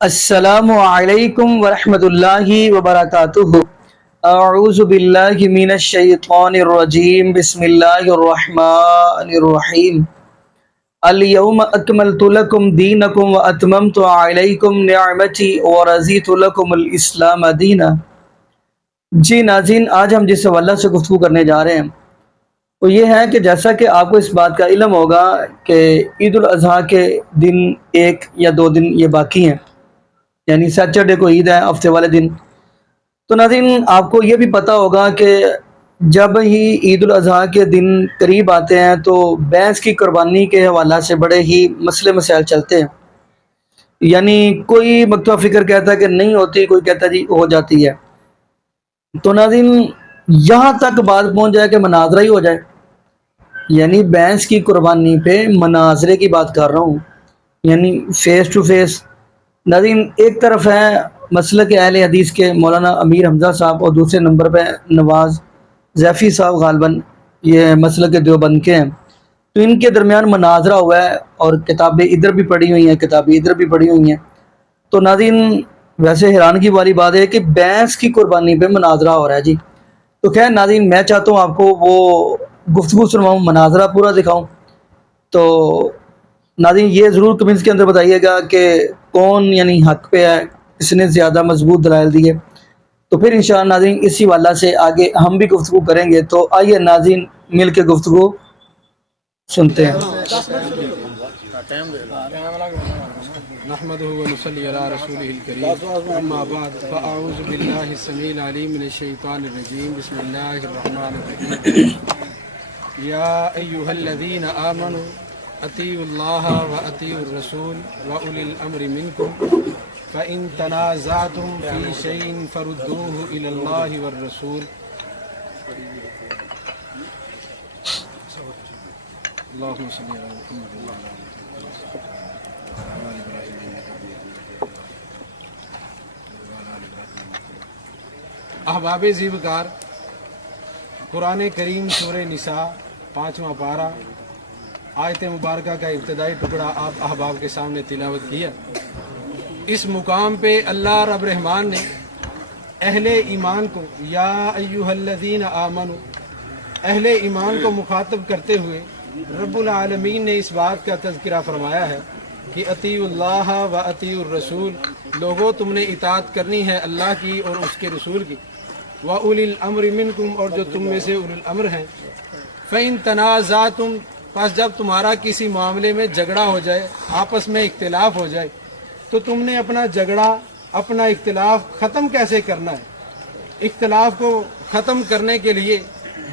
السلام علیکم ورحمۃ اللہ وبرکاتہ۔ اعوذ باللہ من الشیطان الرجیم، بسم اللہ الرحمن الرحیم۔ الیوم اکملت لکم دینکم واتممت علیکم نعمتی ورضیت لکم الاسلام دینا۔ جی ناظرین، آج ہم جس حوالہ سے گفتگو کرنے جا رہے ہیں وہ یہ ہے کہ جیسا کہ آپ کو اس بات کا علم ہوگا کہ عید الاضحیٰ کے دن ایک یا دو دن یہ باقی ہیں، یعنی سیٹرڈے کو عید ہے، ہفتے والے دن۔ تو ناظرین، آپ کو یہ بھی پتہ ہوگا کہ جب ہی عید الاضحیٰ کے دن قریب آتے ہیں تو بھینس کی قربانی کے حوالہ سے بڑے ہی مسئلے مسائل چلتے ہیں، یعنی کوئی مکتوب فکر کہتا ہے کہ نہیں ہوتی، کوئی کہتا ہے جی ہو جاتی ہے۔ تو ناظرین، یہاں تک بات پہنچ جائے کہ مناظرہ ہی ہو جائے، یعنی بھینس کی قربانی پہ مناظرے کی بات کر رہا ہوں، یعنی فیس ٹو فیس۔ ناظرین، ایک طرف ہے مسلک اہل حدیث کے مولانا امیر حمزہ صاحب، اور دوسرے نمبر پہ نواز زیفی صاحب، غالباً یہ مسلک دیوبند کے ہیں۔ تو ان کے درمیان مناظرہ ہوا ہے اور کتابیں ادھر بھی پڑھی ہوئی ہیں، کتابیں ادھر بھی پڑھی ہوئی ہیں۔ تو ناظرین، ویسے حیرانگی والی بات ہے کہ بھینس کی قربانی پہ مناظرہ ہو رہا ہے جی۔ تو خیر ناظرین، میں چاہتا ہوں آپ کو وہ گفتگو سنواؤں، مناظرہ پورا دکھاؤں۔ تو ناظرین، یہ ضرور کمنٹس کے اندر بتائیے گا کہ کون یعنی حق پہ ہے، اس نے زیادہ مضبوط دلائل دیے۔ تو پھر انشاءاللہ ناظرین اسی والا سے آگے ہم بھی گفتگو کریں گے۔ تو آئیے ناظرین مل کے گفتگو سنتے ہیں۔ نحمده ونصلي على رسوله الكريم اما بعد فاعوذ بالله السميع العليم من الشيطان الرجيم بسم الله الرحمن الرحيم يا ايها الذين امنوا اطيعوا الله واطيعوا الرسول واولي الامر منكم فان تنازعتم في شيء فردوه الى الله والرسول اللهم صل على محمد وعلى آله احباب زیبکار، قرآن کریم سورہ نساء 5واں پارہ آیت مبارکہ کا ابتدائی ٹکڑا آپ احباب کے سامنے تلاوت کیا۔ اس مقام پہ اللہ رب رحمان نے اہل ایمان کو، یا ایہا الذین آمنوا، اہل ایمان کو مخاطب کرتے ہوئے رب العالمین نے اس بات کا تذکرہ فرمایا ہے کہ اطیعوا اللہ و اطیعوا الرسول، لوگوں تم نے اطاعت کرنی ہے اللہ کی اور اس کے رسول کی، وَأُولِي الْأَمْرِ مِنْكُمْ، اور جو تم میں سے اولی الامر ہیں، فَإِن تَنَازَعْتُمْ، پس جب تمہارا کسی معاملے میں جھگڑا ہو جائے، آپس میں اختلاف ہو جائے، تو تم نے اپنا جھگڑا، اپنا اختلاف ختم کیسے کرنا ہے؟ اختلاف کو ختم کرنے کے لیے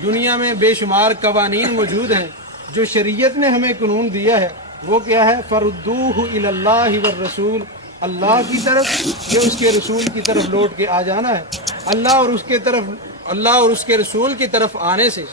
دنیا میں بے شمار قوانین موجود ہیں جو شریعت نے ہمیں قانون دیا ہے۔ وہ کیا ہے؟ فردوہ الی اللہ والرسول، اللہ کی طرف یا اس کے رسول کی طرف لوٹ کے آ جانا ہے۔ اللہ اور اس کے رسول کی طرف آنے سے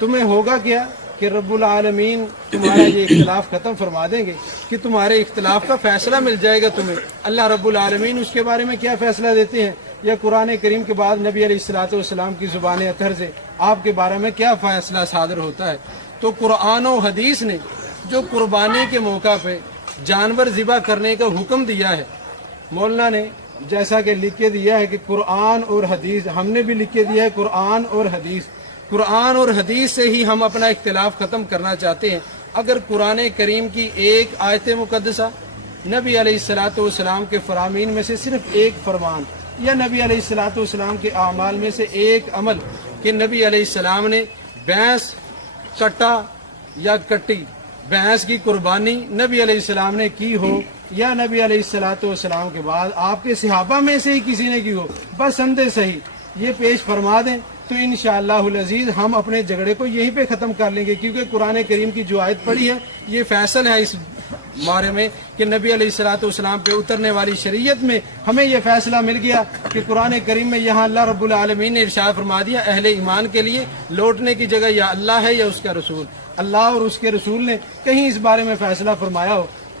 تمہیں ہوگا کیا کہ رب العالمین تمہارا یہ اختلاف ختم فرما دیں گے، کہ تمہارے اختلاف کا فیصلہ مل جائے گا تمہیں۔ اللہ رب العالمین اس کے بارے میں کیا فیصلہ دیتے ہیں، یا قرآن کریم کے بعد نبی علیہ الصلوۃ والسلام کی زبان اطہر سے آپ کے بارے میں کیا فیصلہ صادر ہوتا ہے۔ تو قرآن و حدیث نے جو قربانی کے موقع پہ جانور ذبح کرنے کا حکم دیا ہے، مولانا نے جیسا کہ لکھ کے دیا ہے کہ قرآن اور حدیث، ہم نے بھی لکھ کے دیا ہے قرآن اور حدیث سے ہی ہم اپنا اختلاف ختم کرنا چاہتے ہیں۔ اگر قرآن کریم کی ایک آیت مقدسہ، نبی علیہ الصلوۃ والسلام کے فرامین میں سے صرف ایک فرمان، یا نبی علیہ الصلوۃ والسلام کے اعمال میں سے ایک عمل کہ نبی علیہ السلام نے بھینس کٹا یا کٹی، بھینس کی قربانی نبی علیہ السلام نے کی ہو، یا نبی علیہ الصلوۃ والسلام کے بعد آپ کے صحابہ میں سے ہی کسی نے کی ہو، بس سندے صحیح یہ پیش فرما دیں تو انشاءاللہ العزیز ہم اپنے جھگڑے کو یہیں پہ ختم کر لیں گے، کیونکہ قرآن کریم کی جو آیت پڑھی ہے یہ فیصل ہے اس بارے میں کہ نبی علیہ الصلوۃ والسلام پہ اترنے والی شریعت میں ہمیں یہ فیصلہ مل گیا کہ قرآن کریم میں یہاں اللہ رب العالمین نے ارشاد فرما دیا اہل ایمان کے لیے لوٹنے کی جگہ یا اللہ ہے یا اس کا رسول۔ اللہ اور اس کے رسول نے کہیں اس بارے میں فیصلہ فرمایا ہو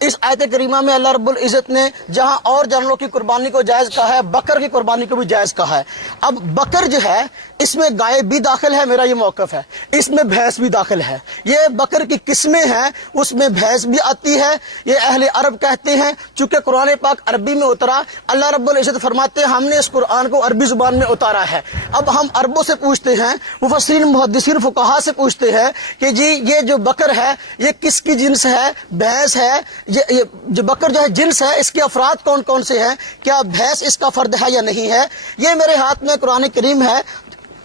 اس آیت کریمہ میں اللہ رب العزت نے جہاں اور جانوروں کی قربانی کو جائز کہا ہے، بکر کی قربانی کو بھی جائز کہا ہے۔ اب بکر جو ہے اس میں گائے بھی داخل ہے، میرا یہ موقف ہے، اس میں بھینس بھی داخل ہے۔ یہ بکر کی قسمیں ہیں، اس میں بھینس بھی آتی ہے، یہ اہل عرب کہتے ہیں۔ چونکہ قرآن پاک عربی میں اترا، اللہ رب العزت فرماتے ہیں ہم نے اس قرآن کو عربی زبان میں اتارا ہے۔ اب ہم عربوں سے پوچھتے ہیں، مفسرین محدثین فقہا سے پوچھتے ہیں کہ جی یہ جو بکر ہے یہ کس کی جنس ہے؟ بھینس ہے؟ یہ جو بکر جو ہے جنس ہے، اس کے افراد کون کون سے ہیں؟ کیا بھینس اس کا فرد ہے یا نہیں ہے؟ یہ میرے ہاتھ میں قرآن کریم ہے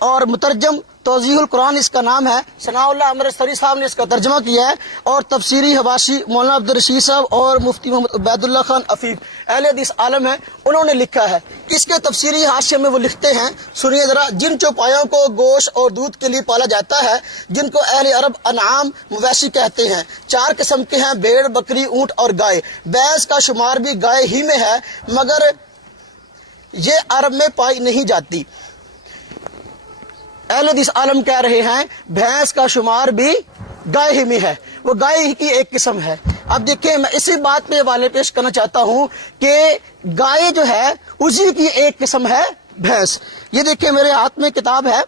اور مترجم توضیح القرآن اس کا نام ہے، ثناء اللہ امرتسری صاحب نے اس کا ترجمہ کیا ہے، اور تفسیری حواشی مولانا عبدالرشید صاحب اور مفتی محمد عبید اللہ خان عفیف اہل حدیث عالم ہے، انہوں نے لکھا ہے۔ اس کے تفسیری حاشیے میں وہ لکھتے ہیں، سنیے ذرا، جن چوپایوں کو گوشت اور دودھ کے لیے پالا جاتا ہے، جن کو اہل عرب انعام مویشی کہتے ہیں، 4 قسم کے ہیں: بھیڑ، بکری، اونٹ اور گائے۔ بھینس کا شمار بھی گائے ہی میں ہے، مگر یہ عرب میں پائی نہیں جاتی۔ اہل حدیث عالم کہہ رہے ہیں بھینس کا شمار بھی گائے ہی میں ہے، وہ گائے ہی کی ایک قسم ہے۔ اب دیکھیں، میں اسی بات پہ حوالے پیش کرنا چاہتا ہوں کہ گائے جو ہے اسی کی ایک قسم ہے بھینس۔ یہ دیکھیں میرے ہاتھ میں کتاب ہے،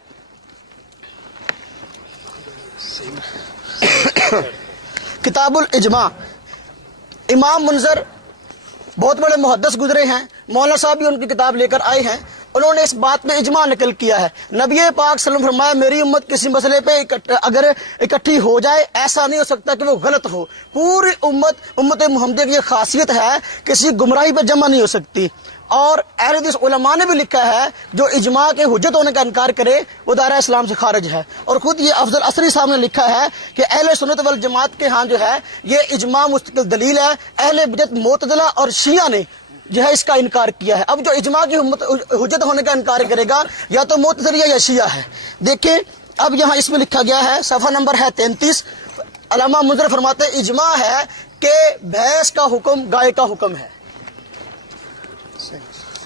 کتاب الاجماع، امام منذر بہت بڑے محدث گزرے ہیں، مولانا صاحب بھی ان کی کتاب لے کر آئے ہیں، انہوں نے اس بات میں اجماع نقل کیا ہے۔ نبی پاک صلی اللہ علیہ وسلم فرمایا میری امت کسی مسئلے پہ اگر اکٹھی ہو جائے، ایسا نہیں ہو سکتا کہ وہ غلط ہو۔ پوری امت محمدیہ کی یہ خاصیت ہے، کسی گمراہی پہ جمع نہیں ہو سکتی۔ اور اہل حدیث علماء نے بھی لکھا ہے جو اجماع کے حجت ہونے کا انکار کرے وہ دائرہ اسلام سے خارج ہے۔ اور خود یہ افضل عصری صاحب نے لکھا ہے کہ اہل سنت والجماعت کے ہاں جو ہے یہ اجماع مستقل دلیل ہے، اہل بدعت معتزلہ اور شیعہ نے جو ہے اس کا انکار کیا ہے۔ اب جو اجماع کی حجت ہونے کا انکار کرے گا یا تو معتزلی یا شیعہ ہے۔ دیکھیں اب یہاں اس میں لکھا گیا ہے، صفحہ نمبر ہے 33، علامہ منذر فرماتے ہیں اجماع ہے کہ بھینس کا حکم گائے کا حکم ہے۔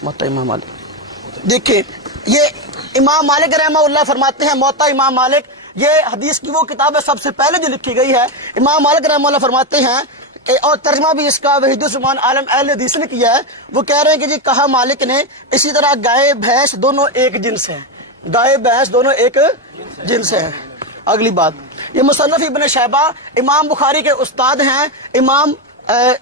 موطا امام مالک، دیکھیں یہ امام مالک رحمہ اللہ فرماتے ہیں، موطا امام مالک یہ حدیث کی وہ کتاب ہے سب سے پہلے جو لکھی گئی ہے۔ امام مالک رحمہ اللہ فرماتے ہیں، اور ترجمہ بھی اس کا وحید الزمان عالم اہل حدیث نے کیا ہے، وہ کہہ رہے ہیں کہ جی کہا مالک نے اسی طرح گائے بھینس دونوں ایک جنس ہیں، گائے بھینس دونوں ایک جنس ہیں۔ اگلی بات، یہ مصنف ابن شیبہ امام بخاری کے استاد ہیں، امام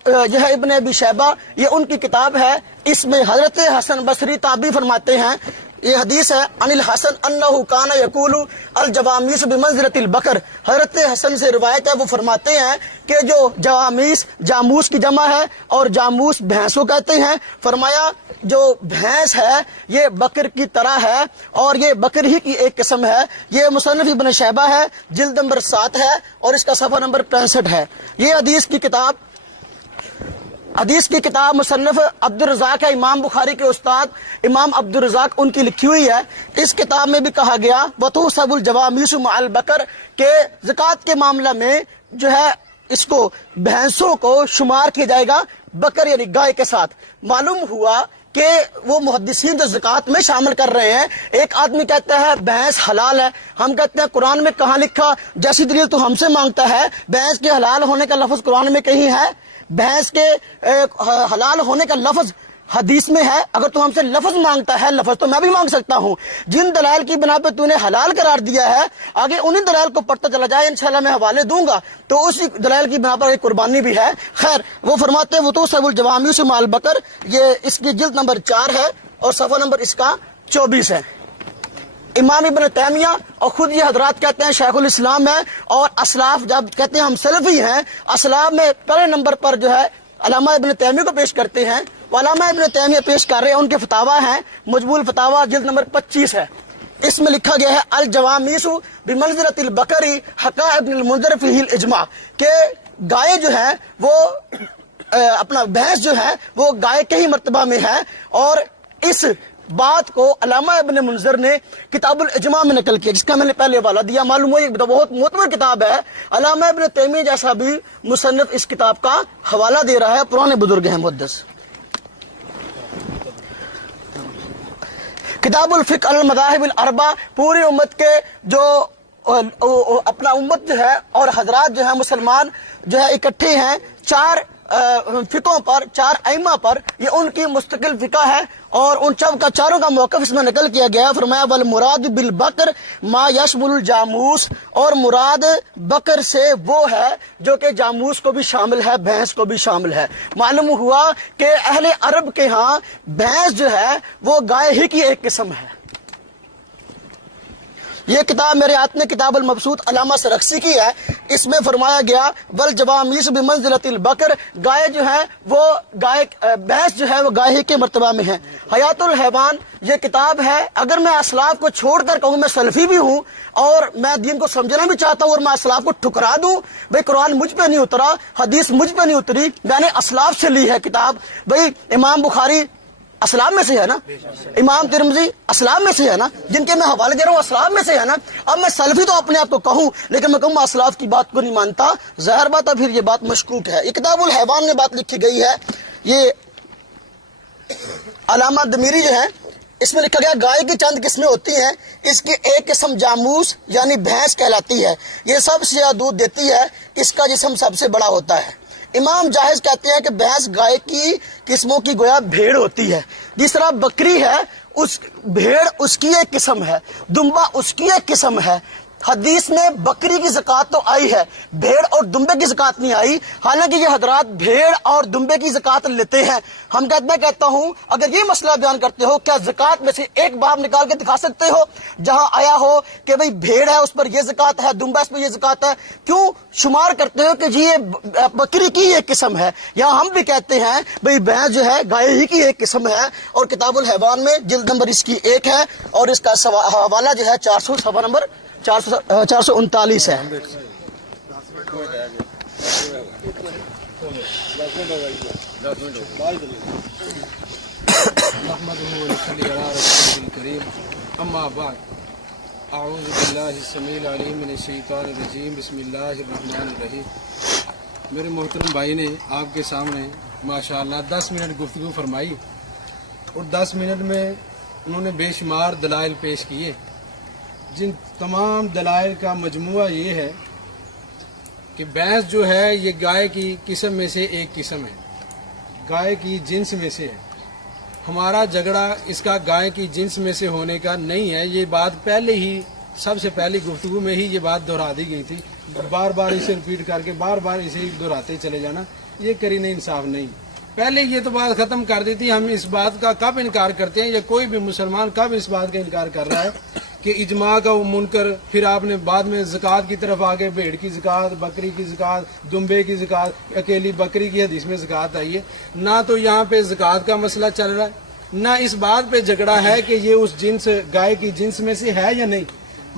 جو ہے ابن ابی شیبہ، یہ ان کی کتاب ہے، اس میں حضرت حسن بصری تابعی فرماتے ہیں، یہ حدیث ہے عن الحسن انہ کان یقول الجوامیس بمنزلۃ البقر، حضرت حسن سے روایت ہے، وہ فرماتے ہیں کہ جو جوامیس جاموس کی جمع ہے اور جاموس بھینسوں کہتے ہیں، فرمایا جو بھینس ہے یہ بکر کی طرح ہے اور یہ بکر ہی کی ایک قسم ہے۔ یہ مصنف ابن شیبہ ہے، جلد نمبر 7 ہے اور اس کا صفحہ نمبر 65 ہے۔ یہ حدیث کی کتاب مصنف عبد الرزاق ہے، امام بخاری کے استاد امام عبد الرزاق ان کی لکھی ہوئی ہے۔ اس کتاب میں بھی کہا گیا وَتُحْسَبُ الْجَوَامِيسُ مَعَ الْبَقَرِ کہ زکوٰۃ کے معاملہ میں جو ہے اس کو بھینسوں کو شمار کیا جائے گا بکر یعنی گائے کے ساتھ۔ معلوم ہوا کہ وہ محدثین جو زکوٰۃ میں شامل کر رہے ہیں، ایک آدمی کہتا ہے بھینس حلال ہے، ہم کہتے ہیں قرآن میں کہاں لکھا؟ جیسی دلیل تو ہم سے مانگتا ہے، بھینس کے حلال ہونے کا لفظ قرآن میں کہیں ہے؟ بھینس کے حلال ہونے کا لفظ حدیث میں ہے؟ اگر تو ہم سے لفظ مانگتا ہے، لفظ تو میں بھی مانگ سکتا ہوں۔ جن دلائل کی بنا پہ تو نے حلال قرار دیا ہے، آگے انہیں دلائل کو پڑھتا چلا جائے، انشاءاللہ میں حوالے دوں گا، تو اسی دلائل کی بنا پر ایک قربانی بھی ہے۔ خیر، وہ فرماتے ہیں وَتُحْسَبُ الْجَوَامِيسُ مَعَ الْبَقَرِ، یہ اس کی جلد نمبر 4 ہے اور صفحہ نمبر اس کا 24 ہے۔ امام ابن تیمیہ اور خود یہ حضرات کہتے ہیں شیخ الاسلام ہے، اور اسلاف جب کہتے ہیں ہم سلفی ہیں، اسلاف میں پہلے نمبر پر جو ہے علامہ ابن تیمیہ کو پیش کرتے ہیں، علامہ ابن تیمیہ پیش کر رہے ہیں، ان کے فتاوی ہیں، مجموع الفتاوی جلد نمبر 25 ہے۔ اس میں لکھا گیا ہے الجوامیس بمنزلۃ البقر حکا ابن المنذر فیہ الاجماع، کہ گائے جو ہے وہ اپنا بھینس جو ہے وہ گائے کے ہی مرتبہ میں ہے، اور اس بات کو علامہ ابن منذر نے کتاب الاجماع میں نقل کیا، جس کا میں نے پہلے حوالہ دیا۔ معلوم ہو یہ بہت معتبر کتاب ہے، علامہ ابن تیمیہ جیسا بھی مصنف اس کتاب کا حوالہ دے رہا ہے، پرانے بزرگ ہیں محدث۔ کتاب الفقہ المذاہب الاربع، پوری امت کے جو اپنا امت جو ہے اور حضرات جو ہے مسلمان جو ہے اکٹھے ہیں 4 فقوں پر، 4 ائمہ پر، یہ ان کی مستقل فقہ ہے اور ان چاروں کا موقف اس میں نقل کیا گیا. فرمایا والمراد بالبکر ما یشمل الجاموس، اور مراد بکر سے وہ ہے جو کہ جاموس کو بھی شامل ہے، بھینس کو بھی شامل ہے. معلوم ہوا کہ اہل عرب کے ہاں بھینس جو ہے وہ گائے ہی کی ایک قسم ہے. یہ کتاب میرے ہاتھ میں کتاب المبسوط علامہ سرخسی کی ہے. اس میں فرمایا گیا والجوامیس بمنزلۃ البکر، گائے جو ہے وہ بھینس جو ہے وہ گائے کے مرتبہ میں ہے. حیات الحیوان یہ کتاب ہے. اگر میں اسلاف کو چھوڑ کر کہوں میں سلفی بھی ہوں اور میں دین کو سمجھنا بھی چاہتا ہوں اور میں اسلاف کو ٹھکرا دوں، بھئی قرآن مجھ پہ نہیں اترا، حدیث مجھ پہ نہیں اتری، میں نے اسلاف سے لی ہے کتاب. بھئی امام بخاری اسلام میں سے ہے نا، امام ترمذی اسلام میں سے ہے نا، جن کے میں حوالے دے رہا ہوں اسلام میں سے ہے نا. اب میں سلفی تو اپنے آپ کو کہوں لیکن میں کہوں میں اسلاف کی بات کو نہیں مانتا، ظاہر بات ہے پھر یہ بات مشکوک ہے. یہ کتاب الحیوان میں بات لکھی گئی ہے. یہ علامہ دمیری جو ہے اس میں لکھا گیا گائے کی چند قسمیں ہوتی ہیں، اس کی ایک قسم جاموس یعنی بھینس کہلاتی ہے. یہ سب سے زیادہ دودھ دیتی ہے، اس کا جسم سب سے بڑا ہوتا ہے. امام جاہز کہتے ہیں کہ بھینس گائے کی قسموں کی گویا بھیڑ ہوتی ہے. جس طرح بکری ہے، اس بھیڑ اس کی ایک قسم ہے، دمبا اس کی ایک قسم ہے. حدیث میں بکری کی زکوٰۃ تو آئی ہے، بھیڑ اور دمبے کی زکوٰۃ نہیں آئی. حالانکہ یہ حضرات بھیڑ اور دمبے کی زکوٰۃ لیتے ہیں. میں کہتا ہوں اگر یہ مسئلہ بیان کرتے ہو کیا زکوٰۃ میں سے ایک باب نکال کے دکھا سکتے ہو جہاں آیا ہو کہ بھئی بھیڑ ہے اس پر یہ زکوٰۃ ہے، دمبا اس پر یہ زکوٰۃ ہے؟ کیوں شمار کرتے ہو کہ جی یہ بکری کی ایک قسم ہے؟ یہاں ہم بھی کہتے ہیں بھئی بھینس جو ہے گائے ہی کی ایک قسم ہے. اور کتاب الحیوان میں جلد نمبر اس کی 1 ہے اور اس کا حوالہ جو ہے 400 صفحہ نمبر 439 ہے. اما بعد اعوذ باللہ السمیع العلیم من الشیطان الرجیم بسم اللہ الرحمن الرحیم. میرے محترم بھائی نے آپ کے سامنے ماشاءاللہ 10 منٹ گفتگو فرمائی اور 10 منٹ میں انہوں نے بے شمار دلائل پیش کیے، جن تمام دلائل کا مجموعہ یہ ہے کہ بھینس جو ہے یہ گائے کی قسم میں سے ایک قسم ہے، گائے کی جنس میں سے ہے. ہمارا جھگڑا اس کا گائے کی جنس میں سے ہونے کا نہیں ہے. یہ بات پہلے ہی سب سے پہلی گفتگو میں ہی یہ بات دہرا دی گئی تھی. بار بار اسے ریپیٹ کر کے بار بار اسے دہراتے چلے جانا یہ کرینہ انصاف نہیں. پہلے یہ تو بات ختم کر دی تھی. ہم اس بات کا کب انکار کرتے ہیں یا کوئی بھی مسلمان کب اس بات کا انکار کر رہا ہے کہ اجماع کا وہ منکر، پھر آپ نے بعد میں زکوٰۃ کی طرف آگے بھیڑ کی زکوٰۃ، بکری کی زکوٰۃ، دمبے کی زکوٰۃ، اکیلی بکری کی حدیث میں زکوٰۃ آئی ہے. نہ تو یہاں پہ زکوٰۃ کا مسئلہ چل رہا ہے نہ اس بات پہ جھگڑا ہے کہ یہ اس جنس گائے کی جنس میں سے ہے یا نہیں.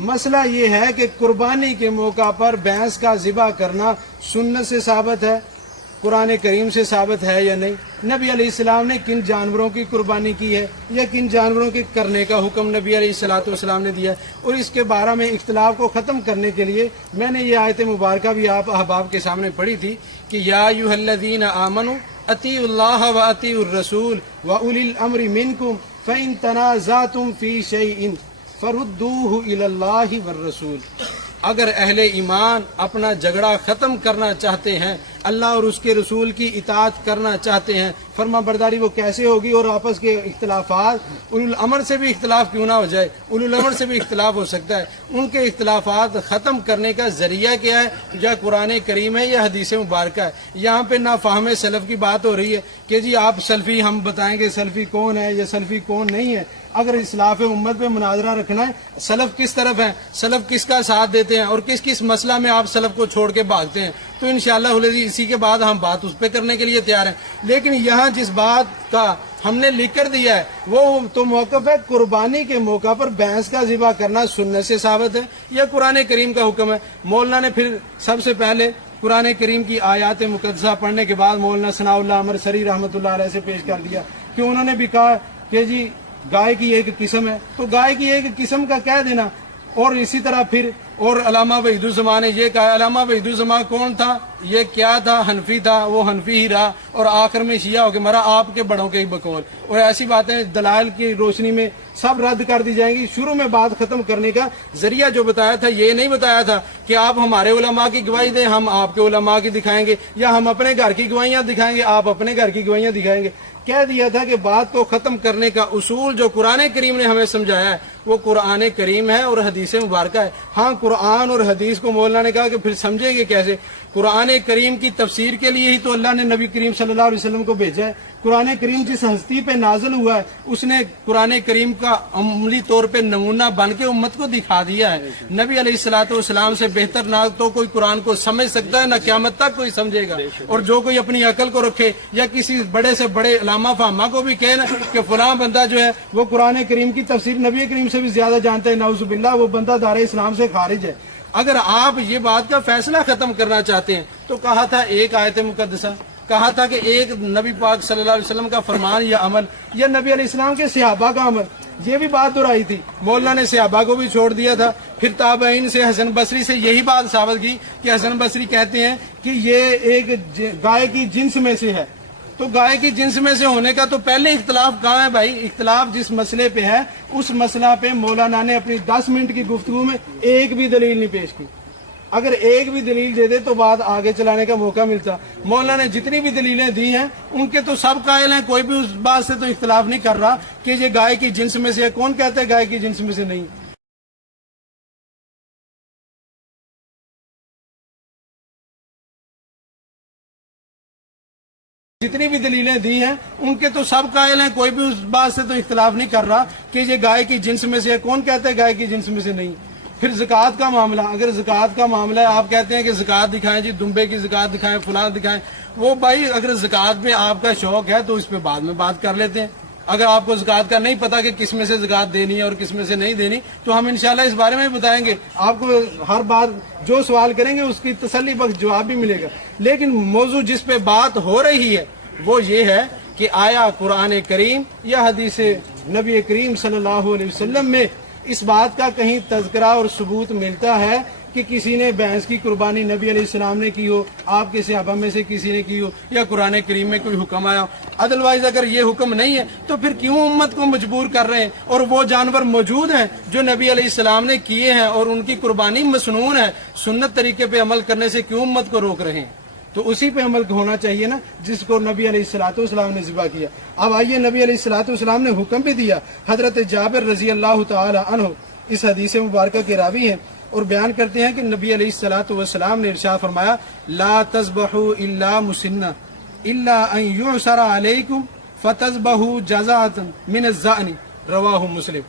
مسئلہ یہ ہے کہ قربانی کے موقع پر بھینس کا ذبح کرنا سنت سے ثابت ہے، قرآن کریم سے ثابت ہے یا نہیں. نبی علیہ السلام نے کن جانوروں کی قربانی کی ہے یا کن جانوروں کے کرنے کا حکم نبی علیہ السلام نے دیا ہے. اور اس کے بارے میں اختلاف کو ختم کرنے کے لیے میں نے یہ آیت مبارکہ بھی آپ احباب کے سامنے پڑھی تھی کہ یا ایھا الذین آمنوا اطیعوا اللہ واطیعوا الرسول واولی الامر منکم فان تنازعتم فی شیء فردوہ الی اللہ والرسول. اگر اہل ایمان اپنا جھگڑا ختم کرنا چاہتے ہیں، اللہ اور اس کے رسول کی اطاعت کرنا چاہتے ہیں، فرما برداری وہ کیسے ہوگی؟ اور آپس کے اختلافات، اولو الامر سے بھی اختلاف کیوں نہ ہو جائے، اولو الامر سے بھی اختلاف ہو سکتا ہے. ان کے اختلافات ختم کرنے کا ذریعہ کیا ہے؟ یا قرآن کریم ہے یا حدیث مبارکہ ہے. یہاں پہ نافہم سلف کی بات ہو رہی ہے کہ جی آپ سلفی، ہم بتائیں گے سلفی کون ہے یا سلفی کون نہیں ہے. اگر اصلاف امت پہ مناظرہ رکھنا ہے، سلف کس طرف ہیں، سلف کس کا ساتھ دیتے ہیں اور کس کس مسئلہ میں آپ سلف کو چھوڑ کے بھاگتے ہیں، تو انشاءاللہ اسی کے بعد ہم بات اس پہ کرنے کے لیے تیار ہیں. لیکن یہاں جس بات کا ہم نے لکھ کر دیا ہے وہ تو موقف ہے قربانی کے موقع پر بھینس کا ذبح کرنا سنت سے ثابت ہے یا قرآن کریم کا حکم ہے. مولانا نے پھر سب سے پہلے قرآن کریم کی آیات مقدسہ پڑھنے کے بعد مولانا ثناء اللہ عمر سری رحمۃ اللہ علیہ سے پیش کر دیا کہ انہوں نے بھی کہا کہ جی گائے کی ایک قسم ہے، تو گائے کی ایک قسم کا کہہ دینا اور اسی طرح پھر اور علامہ وحیدالزماں نے یہ کہا. علامہ وحیدالزماں کون تھا؟ یہ کیا تھا؟ حنفی تھا. وہ حنفی ہی رہا اور آخر میں شیعہ ہو کے مرا. آپ کے بڑوں کے ہی بقول. اور ایسی باتیں دلائل کی روشنی میں سب رد کر دی جائیں گی. شروع میں بات ختم کرنے کا ذریعہ جو بتایا تھا یہ نہیں بتایا تھا کہ آپ ہمارے علماء کی گواہی دیں ہم آپ کے علماء کی دکھائیں گے, یا ہم اپنے گھر کی گواہیاں دکھائیں گے آپ اپنے گھر کی گواہیاں دکھائیں گے. کہہ دیا تھا کہ بات کو ختم کرنے کا اصول جو قرآن کریم نے ہمیں سمجھایا ہے وہ قرآن کریم ہے اور حدیث مبارکہ ہے. ہاں قرآن اور حدیث کو مولانا نے کہا کہ پھر سمجھیں گے کیسے؟ قرآن کریم کی تفسیر کے لیے ہی تو اللہ نے نبی کریم صلی اللہ علیہ وسلم کو بھیجا ہے. قرآن کریم جس ہستی پہ نازل ہوا ہے اس نے قرآن کریم کا عملی طور پہ نمونہ بن کے امت کو دکھا دیا ہے. نبی علیہ الصلوۃ والسلام سے بہتر نہ تو کوئی قرآن کو سمجھ سکتا ہے نہ قیامت تک کوئی سمجھے گا. اور جو کوئی اپنی عقل کو رکھے یا کسی بڑے سے بڑے علامہ فہمہ کو بھی کہے نا کہ فلاں بندہ جو ہے وہ قرآن کریم کی تفسیر نبی کریم سے بھی زیادہ جانتا ہے, نعوذ باللہ, وہ بندہ دار اسلام سے خارج ہے. اگر آپ یہ بات کا فیصلہ ختم کرنا چاہتے ہیں تو کہا تھا ایک آیت مقدسہ, کہا تھا کہ ایک نبی پاک صلی اللہ علیہ وسلم کا فرمان یا عمل یا نبی علیہ السلام کے صحابہ کا عمل, یہ بھی بات دہرائی تھی. مولانا نے صحابہ کو بھی چھوڑ دیا تھا. پھر تابعین سے حسن بصری سے یہی بات ثابت کی کہ حسن بصری کہتے ہیں کہ یہ ایک گائے کی جنس میں سے ہے. تو گائے کی جنس میں سے ہونے کا تو پہلے اختلاف کہاں ہے بھائی؟ اختلاف جس مسئلے پہ ہے اس مسئلہ پہ مولانا نے اپنی 10 منٹ کی گفتگو میں ایک بھی دلیل نہیں پیش کی. اگر ایک بھی دلیل دے دے تو بات آگے چلانے کا موقع ملتا. مولانا نے جتنی بھی دلیلیں دی ہیں ان کے تو سب قائل ہیں, کوئی بھی اس بات سے تو اختلاف نہیں کر رہا کہ یہ گائے کی جنس میں سے ہے. کون کہتا ہے گائے کی جنس میں سے نہیں؟ جتنی بھی دلیلیں دی ہیں ان کے تو سب قائل ہیں, کوئی بھی اس بات سے تو اختلاف نہیں کر رہا کہ یہ گائے کی جنس میں سے ہے. کون کہتا ہے گائے کی جنس میں سے نہیں؟ پھر زکوٰۃ کا معاملہ, اگر زکوٰۃ کا معاملہ ہے آپ کہتے ہیں کہ زکوٰۃ دکھائیں جی, دمبے کی زکوٰۃ دکھائیں, فلاں دکھائیں. وہ بھائی اگر زکوٰۃ میں آپ کا شوق ہے تو اس پہ بعد میں بات کر لیتے ہیں. اگر آپ کو زکوٰۃ کا نہیں پتا کہ کس میں سے زکوٰۃ دینی ہے اور کس میں سے نہیں دینی تو ہم انشاءاللہ اس بارے میں بتائیں گے. آپ کو ہر بار جو سوال کریں گے اس کی تسلی بخش جواب بھی ملے گا. لیکن موضوع جس پہ بات ہو رہی ہے وہ یہ ہے کہ آیا قرآن کریم یا حدیث نبی کریم صلی اللہ علیہ وسلم میں اس بات کا کہیں تذکرہ اور ثبوت ملتا ہے کہ کسی نے بھینس کی قربانی نبی علیہ السلام نے کی ہو, آپ کے صحابہ میں سے کسی نے کی ہو, یا قرآن کریم میں کوئی حکم آیا ہو؟ ادروائز اگر یہ حکم نہیں ہے تو پھر کیوں امت کو مجبور کر رہے ہیں؟ اور وہ جانور موجود ہیں جو نبی علیہ السلام نے کیے ہیں اور ان کی قربانی مسنون ہے, سنت طریقے پہ عمل کرنے سے کیوں امت کو روک رہے ہیں؟ تو اسی پہ عمل ہونا چاہیے نا جس کو نبی علیہ الصلوۃ والسلام نے ذبح کیا. اب آئیے, نبی علیہ الصلوۃ والسلام نے حکم بھی دیا. حضرت جابر رضی اللہ تعالی عنہ اس حدیث مبارکہ کے راوی ہیں اور بیان کرتے ہیں کہ نبی علیہ الصلوۃ والسلام نے ارشاد فرمایا, لا تذبحوا الا مسنہ الا ان یعصر علیکم فتذبحوا جزاۃ من الظأن, رواہ مسلم.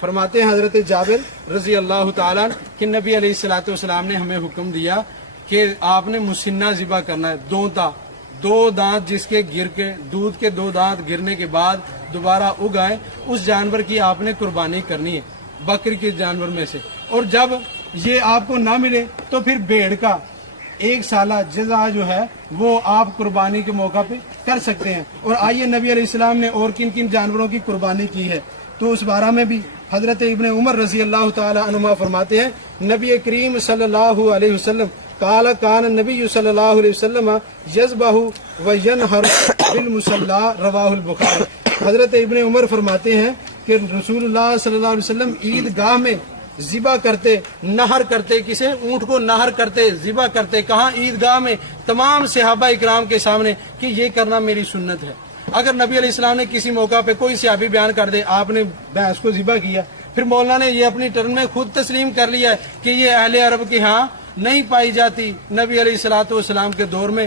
فرماتے ہیں حضرت جابر رضی اللہ تعالی عنہ کہ نبی علیہ الصلوۃ والسلام نے ہمیں حکم دیا کہ آپ نے مسنہ ذبح کرنا ہے. دو دانت جس کے گر کے دودھ کے 2 دانت گرنے کے بعد دوبارہ اگ آئے اس جانور کی آپ نے قربانی کرنی ہے, بکری کے جانور میں سے. اور جب یہ آپ کو نہ ملے تو پھر بھیڑ کا 1 سالہ جزا جو ہے وہ آپ قربانی کے موقع پہ کر سکتے ہیں. اور آئیے نبی علیہ السلام نے اور کن کن جانوروں کی قربانی کی ہے تو اس بارے میں بھی حضرت ابن عمر رضی اللہ تعالی عنہما فرماتے ہیں, نبی کریم صلی اللہ علیہ وسلم قال کان نبی صلی اللہ علیہ وسلم یذبح وینحر بالمصلی, رواہ البخاری. حضرت ابن عمر فرماتے ہیں کہ رسول اللہ صلی اللہ علیہ وسلم عید گاہ میں ذبح کرتے, نہر کرتے, کسے؟ اونٹ کو نہر کرتے, ذبح کرتے. کہاں؟ عید گاہ میں, تمام صحابہ اکرام کے سامنے کہ یہ کرنا میری سنت ہے. اگر نبی علیہ السلام نے کسی موقع پہ کوئی صحابی بیان کر دے آپ نے بھینس کو ذبح کیا, پھر مولانا نے یہ اپنی ٹرن میں خود تسلیم کر لیا ہے کہ یہ اہل عرب کے ہاں نہیں پائی جاتی. نبی علیہ الصلوۃ والسلام کے دور میں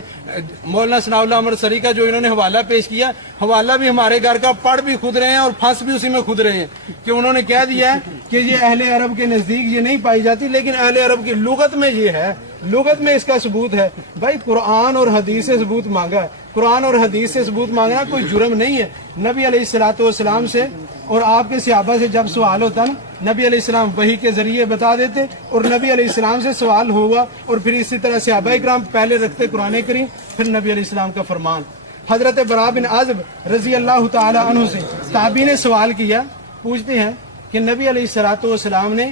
مولانا ثناء اللہ امرتسری کا جو انہوں نے حوالہ پیش کیا, حوالہ بھی ہمارے گھر کا پڑھ بھی خود رہے ہیں اور پھنس بھی اسی میں خود رہے ہیں کہ انہوں نے کہہ دیا ہے کہ یہ اہل عرب کے نزدیک یہ نہیں پائی جاتی, لیکن اہل عرب کی لغت میں یہ ہے, لغت میں اس کا ثبوت ہے. بھائی قرآن اور حدیث سے ثبوت مانگا ہے, قرآن اور حدیث سے ثبوت مانگنا کوئی جرم نہیں ہے. نبی علیہ الصلوۃ والسلام سے اور آپ کے صحابہ سے جب سوال ہوتا نا, نبی علیہ السلام وحی کے ذریعے بتا دیتے اور نبی علیہ السلام سے سوال ہوگا اور پھر اسی طرح صحابہ اکرام پہلے رکھتے قرآن کریم پھر نبی علیہ السلام کا فرمان. حضرت براء بن عازب رضی اللہ تعالی عنہ سے تابعی نے سوال کیا, پوچھتے ہیں کہ نبی علیہ الصلوۃ والسلام نے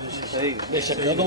ਜਦੋਂ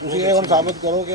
ਤੁਸੀਂ ਇਹ ਹੁਣ ਸਾਬਤ ਕਰੋ ਕਿ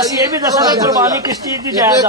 ਅਸੀਂ ਇਹ ਵੀ ਦੱਸਣਾ ਕੁਰਬਾਨੀ ਕਿਸ ਚੀਜ਼ ਦੀ ਜਾਇਜ਼ ਆ,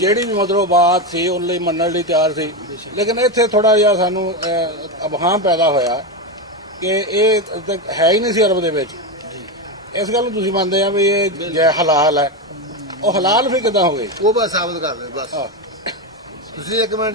ਜਿਹੜੀ ਵੀ ਮਤਲਬ ਬਾਤ ਸੀ ਉਹਨ ਲਈ ਮੰਨਣ ਲਈ ਤਿਆਰ ਸੀ, ਲੇਕਿਨ ਇੱਥੇ ਥੋੜਾ ਜਿਹਾ ਸਾਨੂੰ ਅਬਹਾਮ ਪੈਦਾ ਹੋਇਆ ਕਿ ਇਹ ਹੈ ਹੀ ਨਹੀਂ ਸੀ ਅਰਬ ਦੇ ਵਿੱਚ। ਇਸ ਗੱਲ ਨੂੰ ਤੁਸੀਂ ਮੰਨਦੇ ਆ ਵੀ ਇਹ ਜੈ ਹਲਾਲ ਹੈ, ਉਹ ਹਲਾਲ ਫਿਰ ਕਿੱਦਾਂ ਹੋ ਗਈ? ਉਹ ਬਸ ਸਾਬਤ ਕਰ ਦੇ ਬਸ। ਤੁਸੀਂ ਇੱਕ ਮਿੰਟ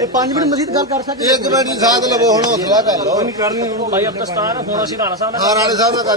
ਇਹ 5 ਮਿੰਟ ਮਜ਼ੀਦ ਗੱਲ ਕਰ ਸਕਦੇ? ਇੱਕ ਮਿੰਟ ਦੀ ਸਾਥ ਲਵੋ, ਹੁਣ ਹੌਸਲਾ ਕਰ ਲਓ। ਭਾਈ ਅਬਦਸਤਾਨ ਹੁਣ ਅਸੀਂ ਰਾਣਾ ਸਾਹਿਬ ਨਾਲ ਹਾਂ ਰਾਣੇ ਸਾਹਿਬ ਨਾਲ ਕਰ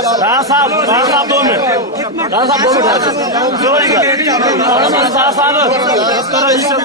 ਸਾਥ ਰਾਣਾ ਸਾਹਿਬ 2 ਮਿੰਟ, ਰਾਣਾ ਸਾਹਿਬ 2 ਮਿੰਟ ਚਲੋ ਜੀ ਸਾਹਿਬ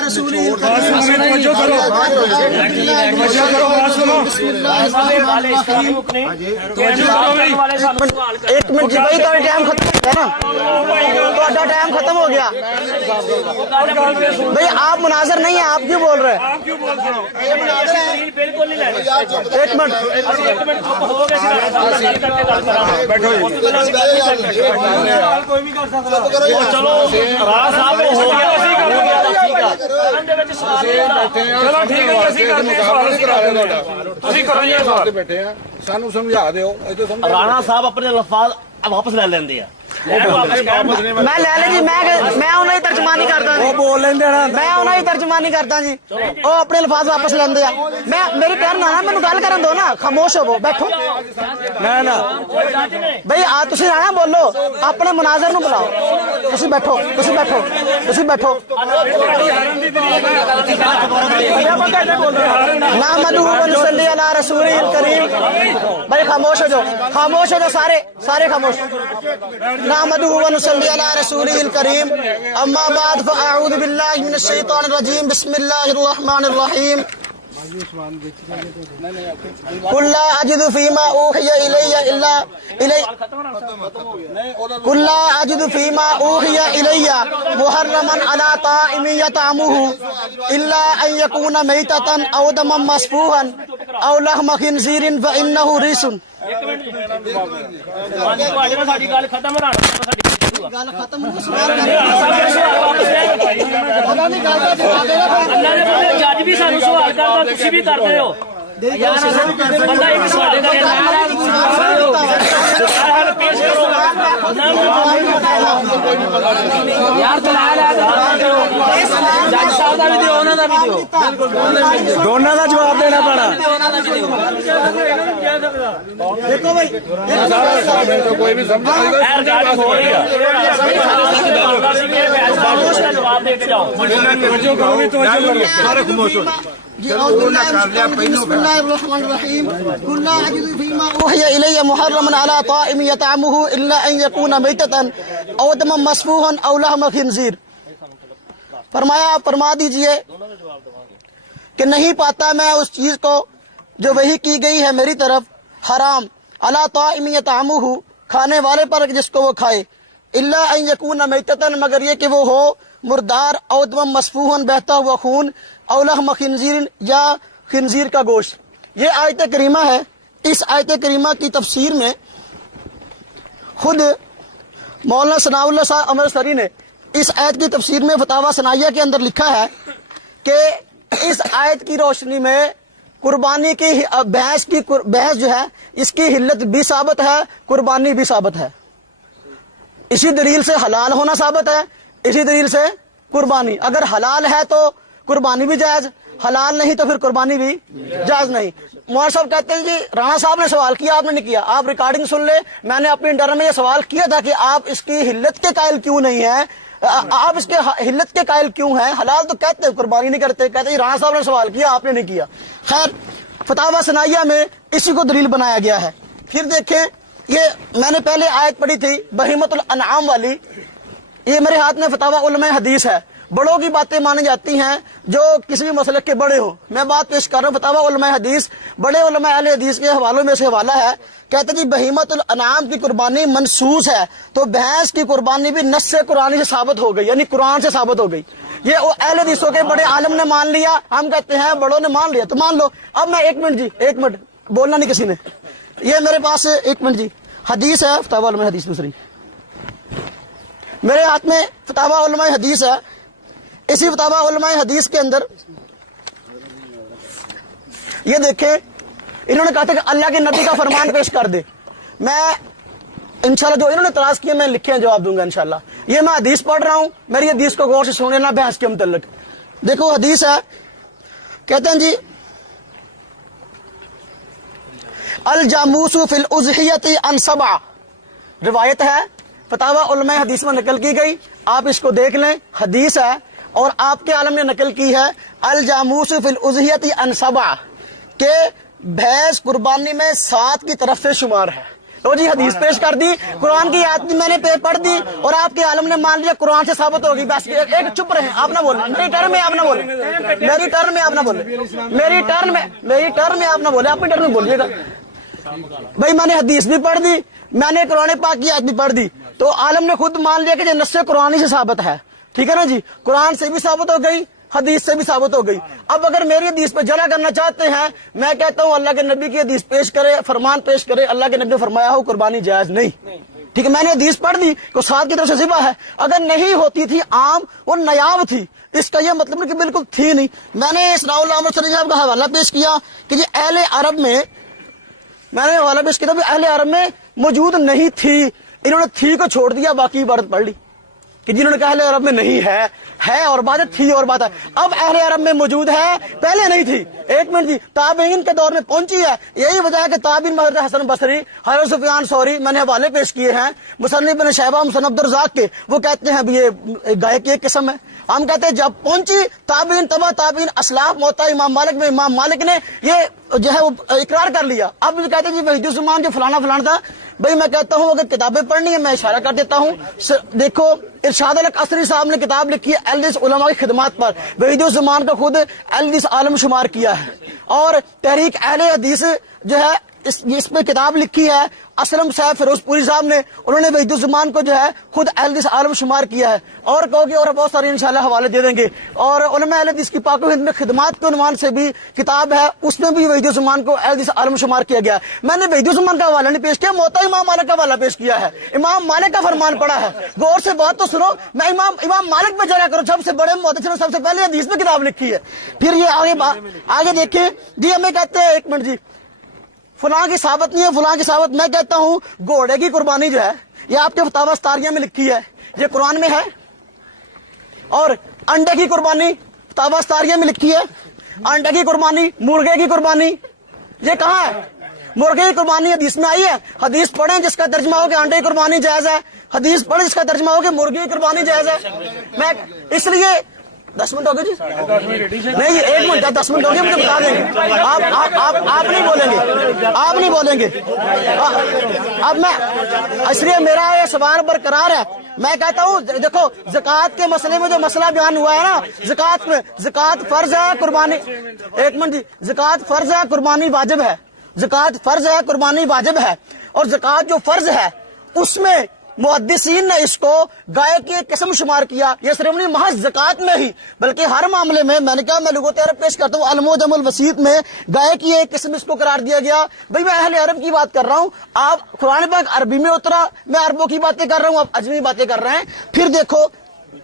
رسوله الكريم ایک منٹ جی بھائی تو ٹائم ختم ہو گیا نا تو ٹائم ختم ہو گیا بھائی آپ مناظر نہیں ہیں آپ کیوں بول رہے ہیں ایک منٹ بیٹھے ہیں سانو سمجھا دیو رانا صاحب اپنے الفاظ واپس لے لیندے ہیں میں لے لیں جی میں انہیں ترجمانی کرتا جی میں انہیں ترجمانی کرتا جی وہ اپنے الفاظ واپس لیندے ہیں میں میری کہنا نا مینوں گل کرن دو نا خاموش ہو بیٹھو نا بھائی تسی نا بولو اپنے مناظر نو بلاؤ تسی بیٹھو نحمدہ و نصلی علی رسولہ الکریم بھائی خاموش ہو جاؤ سارے خاموش نحمدہ و نصلی علی رسولہ الکریم اما بعد فاعوذ باللہ من الشیطان الرجیم بسم اللہ الرحمن الرحیم قل لا اجد فیما اوحی الی محرما علی طاعم یطعمہ الا ان یکون میتۃ او دما مسفوحا او لحم خنزیر فانہ رجس جج بھی سانو سوال کرتا تسی بھی کرتے ہو بندہ ایک سوال دونوں کا جواب دینا پڑا دیکھو بھائی کوئی بھی سمجھا جواب دے کے جاؤ بسم اللہ الرحمن الرحیم قل لا اجد فیما اوحی الی محرما علی طاعم یطعمہ الا ان یکون میتۃ او دما مسفوحا او لحم خنزیر فرمایا فرما دیجئے کہ نہیں پاتا میں اس چیز کو جو وحی کی گئی ہے میری طرف حرام علی طاعم یطعمہ کھانے والے پر جس کو وہ کھائے الا ان یکون میتۃ مگر یہ کہ وہ ہو مردار او دما مسفوحا بہتا ہوا خون او لحم خنزیر یا خنزیر کا گوشت یہ آیت کریمہ ہے اس آیت کریمہ کی تفسیر میں خود مولانا ثناء اللہ صاحب امرتسری نے اس آیت کی تفسیر میں فتاوی ثنائیہ کے اندر لکھا ہے کہ اس آیت کی روشنی میں قربانی کی بحث جو ہے اس کی حلت بھی ثابت ہے قربانی بھی ثابت ہے اسی دلیل سے حلال ہونا ثابت ہے اسی دلیل سے قربانی اگر حلال ہے تو قربانی بھی جائز حلال نہیں تو پھر قربانی بھی جائز نہیں مولانا صاحب کہتے ہیں جی رانا صاحب نے سوال کیا آپ نے نہیں کیا آپ ریکارڈنگ سن لے میں نے اپنی انٹرنل میں یہ سوال کیا تھا کہ آپ اس کی حلت کے قائل کیوں نہیں ہیں آپ اس کے حلت کے قائل کیوں ہیں حلال تو کہتے ہیں قربانی نہیں کرتے کہتے ہیں رانا صاحب نے سوال کیا آپ نے نہیں کیا خیر فتاوی ثنائیہ میں اسی کو دلیل بنایا گیا ہے پھر دیکھیں یہ میں نے پہلے آیت پڑھی تھی بہیمۃ الانعام والی یہ میرے ہاتھ میں فتاوی علماء حدیث ہے بڑوں کی باتیں مانی جاتی ہیں جو کسی بھی مسلک کے بڑے ہوں میں بات پیش کر رہا ہوں فتاوی علماء حدیث بڑے علماء اہل حدیث کے حوالوں میں سے حوالہ ہے کہتے جی بہیمۃ الانعام کی قربانی منسوس ہے تو بھینس کی قربانی بھی نص قرآنی سے ثابت ہو گئی یعنی قرآن سے ثابت ہو گئی یہ اہل حدیثوں کے بڑے عالم نے مان لیا ہم کہتے ہیں بڑوں نے مان لیا تو مان لو اب میں ایک منٹ بولنا نہیں کسی نے یہ میرے پاس ایک منٹ جی حدیث ہے فتاوی علماء حدیث دوسری میرے ہاتھ میں فتاوی علماء حدیث ہے اسی فتاوی علماء حدیث کے اندر یہ دیکھیں انہوں نے کہا تھا کہ اللہ کے نبی کا فرمان پیش کر دے میں انشاءاللہ جو انہوں نے تلاش کیا میں لکھے ہیں جواب دوں گا انشاءاللہ یہ میں حدیث پڑھ رہا ہوں میری حدیث کو غور سے سن لینا بحث کے متعلق دیکھو حدیث ہے کہتے ہیں جی الجاموس فی الاضحیۃ عن سبع روایت ہے فتاوی علماء حدیث میں نقل کی گئی آپ اس کو دیکھ لیں حدیث ہے اور آپ کے عالم نے نقل کی ہے الجاموس فی الاضحیۃ عن سبع کہ بھینس قربانی میں 7 کی طرف سے شمار ہے تو جی حدیث پیش کر دی, قرآن کی آیت میں نے پڑھ دی اور آپ کے عالم نے مان لیا قرآن سے ثابت ہوگی. بس ایک چپ رہے, آپ نہ بولیں, میری ٹرن میں آپ نہ بولیں, میری ٹرن میں آپ نہ بولیں, میری ٹرن میں آپ نہ بولیں, اپنی ٹرن میں بولیے گا. بھائی میں نے حدیث بھی پڑھ دی, میں نے قرآن پاک کی آیت بھی پڑھ دی, تو عالم نے خود مان لیا کہ یہ نص قرآن سے ثابت ہے. ٹھیک ہے نا جی, قرآن سے بھی ثابت ہو گئی, حدیث سے بھی ثابت ہو گئی. اب اگر میری حدیث پہ جلا کرنا چاہتے ہیں, میں کہتا ہوں اللہ کے نبی کی حدیث پیش کرے, فرمان پیش کرے. اللہ کے نبی نے فرمایا ہو قربانی جائز نہیں. ٹھیک ہے, میں نے حدیث پڑھ دی کو ساتھ کی طرف سے ذبح ہے. اگر نہیں ہوتی تھی عام اور نیاب تھی, اس کا یہ مطلب کہ بالکل تھی نہیں. میں نے اسراء اللہ صلی اللہ علیہ وسلم کا حوالہ پیش کیا کہ یہ اہل عرب میں, میں نے حوالہ پیش کیا اہل عرب میں موجود نہیں تھی, انہوں نے تھی کو چھوڑ دیا, باقی عبارت پڑھ لی کہ جنہوں نے کہا اہل عرب میں نہیں ہے اور بات ہے, تھی اور بات ہے. اب اہل عرب میں موجود ہے, پہلے نہیں تھی. ایک منٹ جی, تابعین کے دور میں پہنچی ہے. یہی وجہ ہے کہ تابعین حضرت حسن بصری, حضرت سفیان ثوری, میں نے حوالے پیش کیے ہیں مصنف بن شیبہ, مصنف عبدالرزاق کے, وہ کہتے ہیں اب یہ گائے کی ایک قسم ہے. ہم کہتے ہیں جب پہنچی تابعین, تبع تابعین, اسلاف موتا امام مالک میں, امام مالک نے یہ جو ہے وہ اقرار کر لیا. اب کہتے ہیں جی وحید الزمان جو فلانا فلانا تھا. بھائی میں کہتا ہوں اگر کتابیں پڑھنی ہے میں اشارہ کر دیتا ہوں. دیکھو ارشاد القصری صاحب نے کتاب لکھی ہے اہل حدیث علماء کی خدمات پر, وحید الزمان کا خود اہل حدیث عالم شمار کیا ہے. اور تحریک اہل حدیث جو ہے اس پہ کتاب لکھی ہے اسلم صاحب فیروز پوری صاحب نے, انہوں نے وحید الزمان کو جو ہے خود اہل حدیث عالم شمار کیا ہے. اور کہو گے اور بہت سارے انشاءاللہ حوالے دے دیں گے. اور علماء اہل حدیث کی پاک و ہند میں خدمات کے عنوان سے بھی کتاب ہے, اس میں بھی وحید الزمان کو اہل حدیث عالم شمار کیا گیا. میں نے وحید الزمان کا حوالہ نہیں پیش کیا, موتا امام مالک کا حوالہ پیش کیا ہے. امام مالک کا فرمان پڑا ہے, غور سے بات تو سنو. میں امام مالک پہ جرا کرو, سب سے بڑے محدث نے سب سے پہلے حدیث میں کتاب لکھی ہے. پھر یہ آگے دیکھیں جی, ہمیں کہتے ہیں ایک منٹ جی فلاں کی ثابت نہیں ہے, فلاں کی ثابت. میں کہتا ہوں گھوڑے کی قربانی جو ہے یہ آپ کے فتاوی ستاریہ میں لکھی ہے, یہ قرآن میں ہے. اور انڈے کی قربانی فتاوی ستاریہ میں لکھی ہے, انڈے کی قربانی, مرغے کی قربانی, یہ کہاں ہے؟ مرغے کی قربانی حدیث میں آئی ہے. حدیث پڑھیں جس کا ترجمہ ہو کہ انڈے کی قربانی جائز ہے, حدیث پڑھیں جس کا ترجمہ ہو کہ مرغی کی قربانی جائز ہے. میں اس لیے 10 منٹ ہو گئے جی, نہیں 1 منٹ 10 منٹ ہو گئے, مجھے بتا دیں گے. آپ نہیں بولیں گے, آپ نہیں بولیں گے. اب میں اس لیے میرا یہ سوال برقرار ہے. میں کہتا ہوں دیکھو زکوٰۃ کے مسئلے میں جو مسئلہ بیان ہوا ہے نا, زکوٰۃ میں زکوٰۃ فرض ہے, قربانی, 1 منٹ جی, زکوٰۃ فرض ہے, قربانی واجب ہے. زکوٰۃ فرض ہے, قربانی واجب ہے. اور زکوٰۃ جو فرض ہے اس میں محدثین نے اس کو گائے کی ایک قسم شمار کیا. یہ صرف نہیں محض زکوٰۃ میں ہی بلکہ ہر معاملے میں. میں نے کہا میں لغت عرب پیش کرتا ہوں, المعجم الوسیط میں گائے کی ایک قسم اس کو قرار دیا گیا. بھائی میں اہل عرب کی بات کر رہا ہوں, آپ قرآن پاک عربی میں اترا, میں عربوں کی باتیں کر رہا ہوں, آپ اجمی باتیں کر رہے ہیں. پھر دیکھو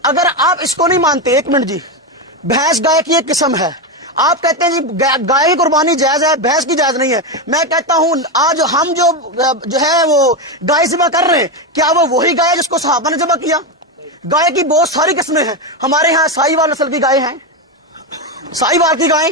اگر آپ اس کو نہیں مانتے, 1 منٹ جی, بھینس گائے کی ایک قسم ہے, آپ کہتے ہیں جی گائے کی قربانی جائز ہے, بھینس کی جائز نہیں ہے. میں کہتا ہوں آج ہم جو ہے وہ گائے ذبح کر رہے ہیں, کیا وہ وہی گائے جس کو صحابہ نے ذبح کیا؟ گائے کی بہت ساری قسمیں ہیں. ہمارے ہاں سائی وال نسل کی گائے ہیں. سائی وال کی گائیں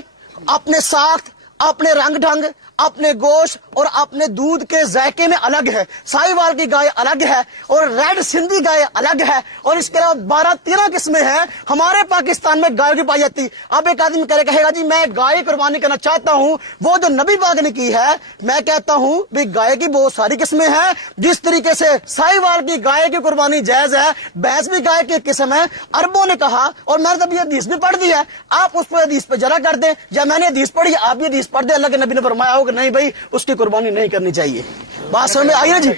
اپنے ساخت, اپنے رنگ ڈھنگ, اپنے گوشت اور اپنے دودھ کے ذائقے میں الگ ہے. سائی وال کی گائے الگ ہے اور ریڈ سندھی گائے الگ ہے. اور اس کے علاوہ 12-13 قسمیں ہیں ہمارے پاکستان میں گائے کی پائی جاتی. اب ایک آدمی کہے گا جی میں گائے قربانی کرنا چاہتا ہوں وہ جو نبی پاک نے کی ہے. میں کہتا ہوں بھی گائے کی بہت ساری قسمیں ہیں. جس طریقے سے سائی وال کی گائے کی قربانی جائز ہے, بھینس بھی گائے کی قسم ہے. عربوں نے کہا, اور میں نے یہ حدیث بھی پڑھ دی ہے, آپ اس پہ حدیث پہ جرا کر دیں, یا میں نے حدیث پڑھی آپ بھی حدیث پڑھ دیں. اللہ کے نبی نے فرمایا کہ نہیں بھائی اس کی قربانی نہیں کرنی چاہیے. بات سمجھ میں آئی نا جی؟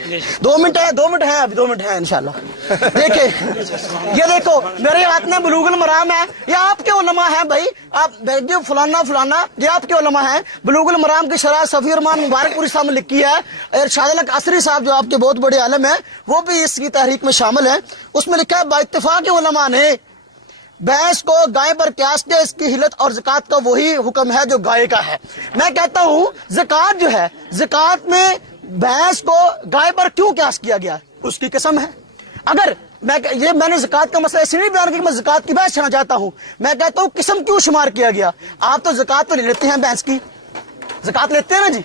2 منٹ ہے, 2 منٹ ہے, ابھی 2 منٹ ہے انشاءاللہ. دیکھیں یہ دیکھو میرے ہاتھ میں بلوغ المرام ہے, یہ آپ کے علماء ہیں بھائی, آپ جو فلانا فلانا یہ آپ کے علماء ہیں. بلوغ المرام کی شرح صفی الرحمان مبارک پوری صاحب نے لکھی ہے. ارشاد القصری صاحب جو آپ کے بہت بڑے عالم ہیں وہ بھی اس کی تحریک میں شامل ہیں. اس میں لکھا ہے با اتفاق علماء نے بھینس کو گائے پر قیاس کے, اس کی حلت اور زکوٰۃ کا وہی حکم ہے جو گائے کا ہے. میں کہتا ہوں زکوٰۃ جو ہے, زکوٰۃ میں بھینس کو گائے پر کیوں قیاس کیا گیا؟ اس کی قسم ہے. اگر میں نے زکوٰۃ کا مسئلہ اسی نہیں بیان کیا کہ میں زکوٰۃ کی بحث کرنا چاہتا ہوں. میں کہتا ہوں قسم کیوں شمار کیا گیا؟ آپ تو زکوٰۃ تو لے لیتے ہیں, بھینس کی زکوٰۃ لیتے ہیں نا جی,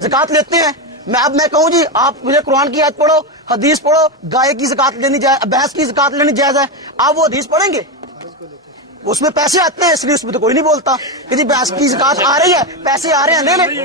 زکوٰۃ لیتے ہیں. اب میں کہوں جی آپ مجھے قرآن کی آیت پڑھو, حدیث پڑھو, گائے کی زکوٰۃ لینی جائز, بھینس کی زکوٰۃ لینی جائز ہے, آپ وہ حدیث پڑھیں گے؟ اس میں پیسے آتے ہیں, اس لیے اس میں تو کوئی نہیں بولتا کہ جی بھینس کی زکوٰۃ آ رہی ہے, پیسے آ رہے ہیں لے لیں.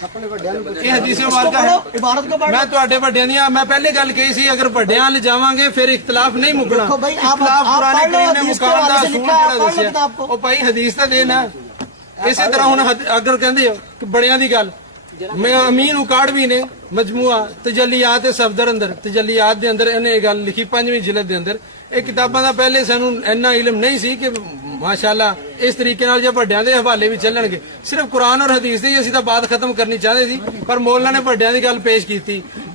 ਇਹ ਹਦੀਸ ਮੁਬਾਰਕ ਹੈ। ਮੈਂ ਤੁਹਾਡੇ ਵੱਡਿਆਂ ਦੀਆਂ ਮੈਂ ਪਹਿਲੇ ਗੱਲ ਕਹੀ ਸੀ, ਅਗਰ ਵੱਡਿਆਂ ਲੈ ਜਾਵਾਂਗੇ ਫਿਰ ਇਖਤਲਾਫ ਨਹੀਂ ਮੁੱਕਣਾ। ਇਖਤਲਾਫ ਪੁਰਾਣੇ ਕਰੀਮ ਨੇ ਮੁਕਾਮ ਦਾ ਅਸੂਲ ਜਿਹੜਾ ਦੱਸਿਆ ਉਹ ਭਾਈ ਹਦੀਸ ਤਾਂ ਦੇਣਾ। ਇਸੇ ਤਰ੍ਹਾਂ ਹੁਣ ਅਗਰ ਕਹਿੰਦੇ ਹੋ ਕਿ ਬੜਿਆਂ ਦੀ ਗੱਲ, ਮੈਂ ਅਮੀਨ ਉਕਾੜ ਵੀ ਨੇ ਮਜਮੂਆ ਤਜੱਲੀਆਤ ਸਫਦਰ ਅੰਦਰ ਤਜੱਲੀਆਤ ਦੇ ਅੰਦਰ ਇਹਨੇ ਇਹ ਗੱਲ ਲਿਖੀ 5ਵੀਂ ਜਿਲਦ ਦੇ ਅੰਦਰ। ਇਹ ਕਿਤਾਬਾਂ ਦਾ ਪਹਿਲੇ ਸਾਨੂੰ ਇੰਨਾ ਇਲਮ ਨਹੀਂ ਸੀ ਕਿ ਮਾਸ਼ਾਅੱਲਾ ਇਸ ਤਰੀਕੇ ਨਾਲ ਜੇ ਵੱਡਿਆਂ ਦੇ ਹਵਾਲੇ ਵੀ ਚੱਲਣਗੇ। ਸਿਰਫ ਕੁਰਾਨ ਔਰ ਹਦੀਸ ਦੀ ਅਸੀਂ ਤਾਂ ਬਾਤ ਖਤਮ ਕਰਨੀ ਚਾਹਦੇ ਸੀ, ਪਰ ਮੌਲਾਨਾ ਨੇ ਵੱਡਿਆਂ ਦੀ ਗੱਲ ਪੇਸ਼ ਕੀਤੀ।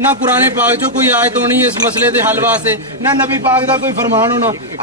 ਨਾ ਕੁਰਾਨ ਪਾਕ ਚੋਂ ਕੋਈ ਆਇਤ ਹੋਣੀ ਇਸ ਮਸਲੇ ਦੇ ਹੱਲ ਵਾਸਤੇ, ਨਾ ਨਬੀ ਪਾਕ ਦਾ ਕੋਈ ਫਰਮਾਨ ਹੋਣਾ।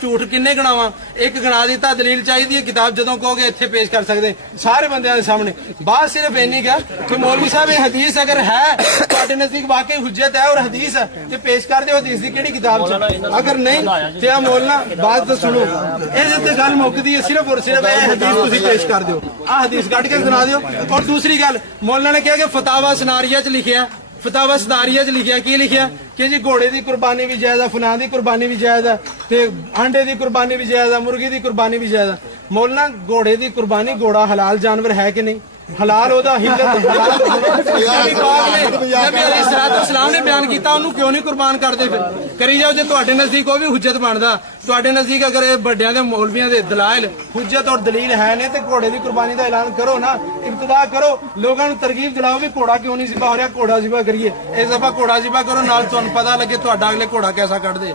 ਝੂਠ ਕਿੰਨੇ ਗਣਾਵਾਂ? ਇੱਕ ਗਣਾ ਦਿੱਤਾ। ਦਲੀਲ ਚਾਹੀਦੀ ਹੈ ਕਿਤਾਬ ਜਦੋਂ ਕਹੋਗੇ ਇੱਥੇ ਪੇਸ਼ ਕਰ ਸਕਦੇ ਸਾਰੇ ਬੰਦਿਆਂ ਦੇ ਸਾਹਮਣੇ। ਬਾਤ ਸਿਰਫ ਇੰਨੀ ਕਿ ਮੌਲਵੀ ਸਾਹਿਬ ਇਹ ਹਦੀਸ ਅਗਰ ਹੈ ਤੁਹਾਡੇ ਨਜ਼ਦੀਕ ਵਾਕਈ ਹੁਜਤ ਹੈ ਔਰ ਹਦੀਸ ਹੈ ਤੇ ਪੇਸ਼ ਕਰ ਦਿਓ ਹਦੀਸ ਦੀ ਕਿਹੜੀ ਕਿਤਾਬ 'ਚ। ਅਗਰ ਨਹੀਂ ਤੇ ਆ ਮੌਲਨਾ ਬਾਤ ਤਾਂ ਸੁਣੋ, ਇਹਦੇ ਤੇ ਗੱਲ ਮੁੱਕਦੀ ਹੈ। ਸਿਰਫ ਔਰ ਸਿਰਫ ਇਹ ਹਦੀਸ ਤੁਸੀਂ ਪੇਸ਼ ਕਰ ਦਿਓ, ਆ ਹਦੀਸ ਕੱਢ ਕੇ ਸੁਣਾ ਦਿਓ। ਔਰ ਦੂਸਰੀ ਗੱਲ ਮੌਲਨਾ ਨੇ ਕਿਹਾ ਕਿ ਫਤਾਵਾ ਸਨਾਰੀਆ 'ਚ ਲਿਖਿਆ, ਫਤਾਵਾ ਸਨਾਰੀਆ 'ਚ ਲਿਖਿਆ ਕੀ ਲਿਖਿਆ ਕਿ ਜੀ ਘੋੜੇ ਦੀ ਕੁਰਬਾਨੀ ਵੀ ਜਾਇਜ਼ ਹੈ, ਫਲਾਂ ਦੀ ਕੁਰਬਾਨੀ ਵੀ ਜਾਇਜ਼ ਹੈ ਤੇ ਆਂਡੇ ਦੀ ਕੁਰਬਾਨੀ ਵੀ ਜਾਇਜ਼ ਹੈ, ਮੁਰਗੀ ਦੀ ਕੁਰਬਾਨੀ ਵੀ ਜਾਇਜ਼ ਹੈ। ਮੌਲਨਾ ਘੋੜੇ ਦੀ ਕੁਰਬਾਨੀ, ਘੋੜਾ ਹਲਾਲ ਜਾਨਵਰ ਹੈ ਕਿ ਨਹੀਂ? ਹਲਾਲ ਉਹਦਾ ਹਿੱਲਤ ਹਲਾਲ ਨਬੀ ਪਾਕ ਨੇ ਨਬੀ ਅਲੈਹਿਸਸਲਾਮ ਨੇ ਬਿਆਨ ਕੀਤਾ, ਉਹਨੂੰ ਕਿਉਂ ਨਹੀਂ ਕੁਰਬਾਨ ਕਰਦੇ? ਫਿਰ ਕਰੀ ਜਾਓ। ਜੇ ਤੁਹਾਡੇ ਨਜ਼ਦੀਕ ਉਹ ਵੀ ਹੁਜਤ ਬਣਦਾ, ਤੁਹਾਡੇ ਨਜ਼ਦੀਕ ਅਗਰ ਇਹ ਵੱਡਿਆਂ ਦੇ ਮੌਲਵੀਆਂ ਦੇ ਦਲਾਇਲ ਹੁਜਤ ਔਰ ਦਲੀਲ ਹੈ ਨੇ ਤੇ ਘੋੜੇ ਦੀ ਕੁਰਬਾਨੀ ਦਾ ਐਲਾਨ ਕਰੋ ਨਾ, ਇਬਤਦਾ ਕਰੋ, ਲੋਕਾਂ ਨੂੰ ਤਰਗੀਬ ਦਿਲਾਓ ਵੀ ਘੋੜਾ ਕਿਉਂ ਨਹੀਂ ਜ਼ਿਬਾ ਹੋ ਰਿਹਾ, ਘੋੜਾ ਜ਼ਿਬਾ ਕਰੀਏ। ਇਸ ਦਫਾ ਘੋੜਾ ਜ਼ਿਬਾ ਕਰੋ, ਨਾਲ ਤੁਹਾਨੂੰ ਪਤਾ ਲੱਗੇ ਤੁਹਾਡਾ ਅਗਲੇ ਘੋੜਾ ਕੈਸਾ ਕੱਢਦੇ।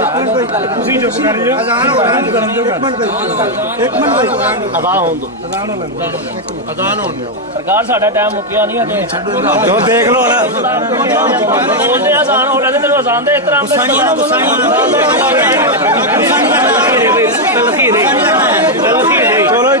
ਤੁਸੀਂ ਚੁੱਪ ਕਰ ਜਿਓ ਅਜ਼ਾਨ ਹੋ ਗਈ ਇੱਕ ਮਿੰਟ ਅਜ਼ਾਨ ਹੋਣ ਦਿਓ ਸਰਕਾਰ ਸਾਡਾ ਟਾਈਮ ਮੁੱਕਿਆ ਨਹੀਂ ਹਜੇ ਜੋ ਦੇਖ ਲਓ ਨਾ ਬੋਲਦੇ ਅਜ਼ਾਨ ਹੋ ਰਿਹਾ ਤੇ ਤੈਨੂੰ ਅਜ਼ਾਨ ਦੇ ਇਤਰਾਮ ਦੇ ਚਲੋ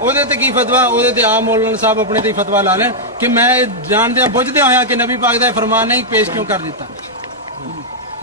ਉਹਦੇ ਤੇ ਕੀ ਫਤਵਾ ਉਹਦੇ ਤੇ ਆਪ ਮੌਲਾਨਾ ਸਾਹਿਬ ਆਪਣੇ ਤੇ ਫਤਵਾ ਲਾ ਲੈਣ ਕਿ ਮੈਂ ਜਾਣਦਿਆਂ ਬੁੱਝਦਿਆਂ ਹੋਇਆ ਕਿ ਨਬੀ ਪਾਕ ਦਾ ਫਰਮਾਨ ਨਹੀਂ ਪੇਸ਼ ਕਿਉਂ ਕਰ ਦਿੱਤਾ।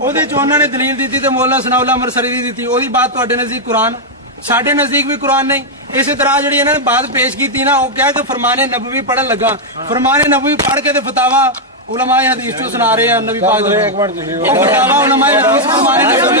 ਉਹਦੇ ਚ ਉਹਨਾਂ ਨੇ ਦਲੀਲ ਦਿੱਤੀ ਤੇ ਮੌਲਾ ਸਨਾਉਲਾ ਮਰਸਰੀ ਦੀ ਦਿੱਤੀ। ਉਹਦੀ ਬਾਤ ਤੁਹਾਡੇ ਨਜ਼ਦੀਕ ਕੁਰਾਨ, ਸਾਡੇ ਨਜ਼ਦੀਕ ਵੀ ਕੁਰਾਨ ਨਹੀਂ। ਇਸੇ ਤਰ੍ਹਾਂ ਜਿਹੜੀ ਇਹਨਾਂ ਨੇ ਬਾਤ ਪੇਸ਼ ਕੀਤੀ ਨਾ, ਉਹ ਕਿਹਾ ਕਿ ਫਰਮਾਨੇ ਨਬਵੀ ਪੜਨ ਲੱਗਾ। ਫਰਮਾਨੇ ਨਬਵੀ ਪੜ੍ਹ ਕੇ ਤੇ ਫਤਾਵਾ ਉਲਮਾਏ ਹਦੀਸ ਤੋਂ ਸੁਣਾ ਰਹੇ ਆ ਨਬੀ ਪਾਕ ਦੇ। ਉਹ ਫਤਾਵਾ ਉਲਮਾਏ ਹਦੀਸ ਫਰਮਾਨੇ ਨਬਵੀ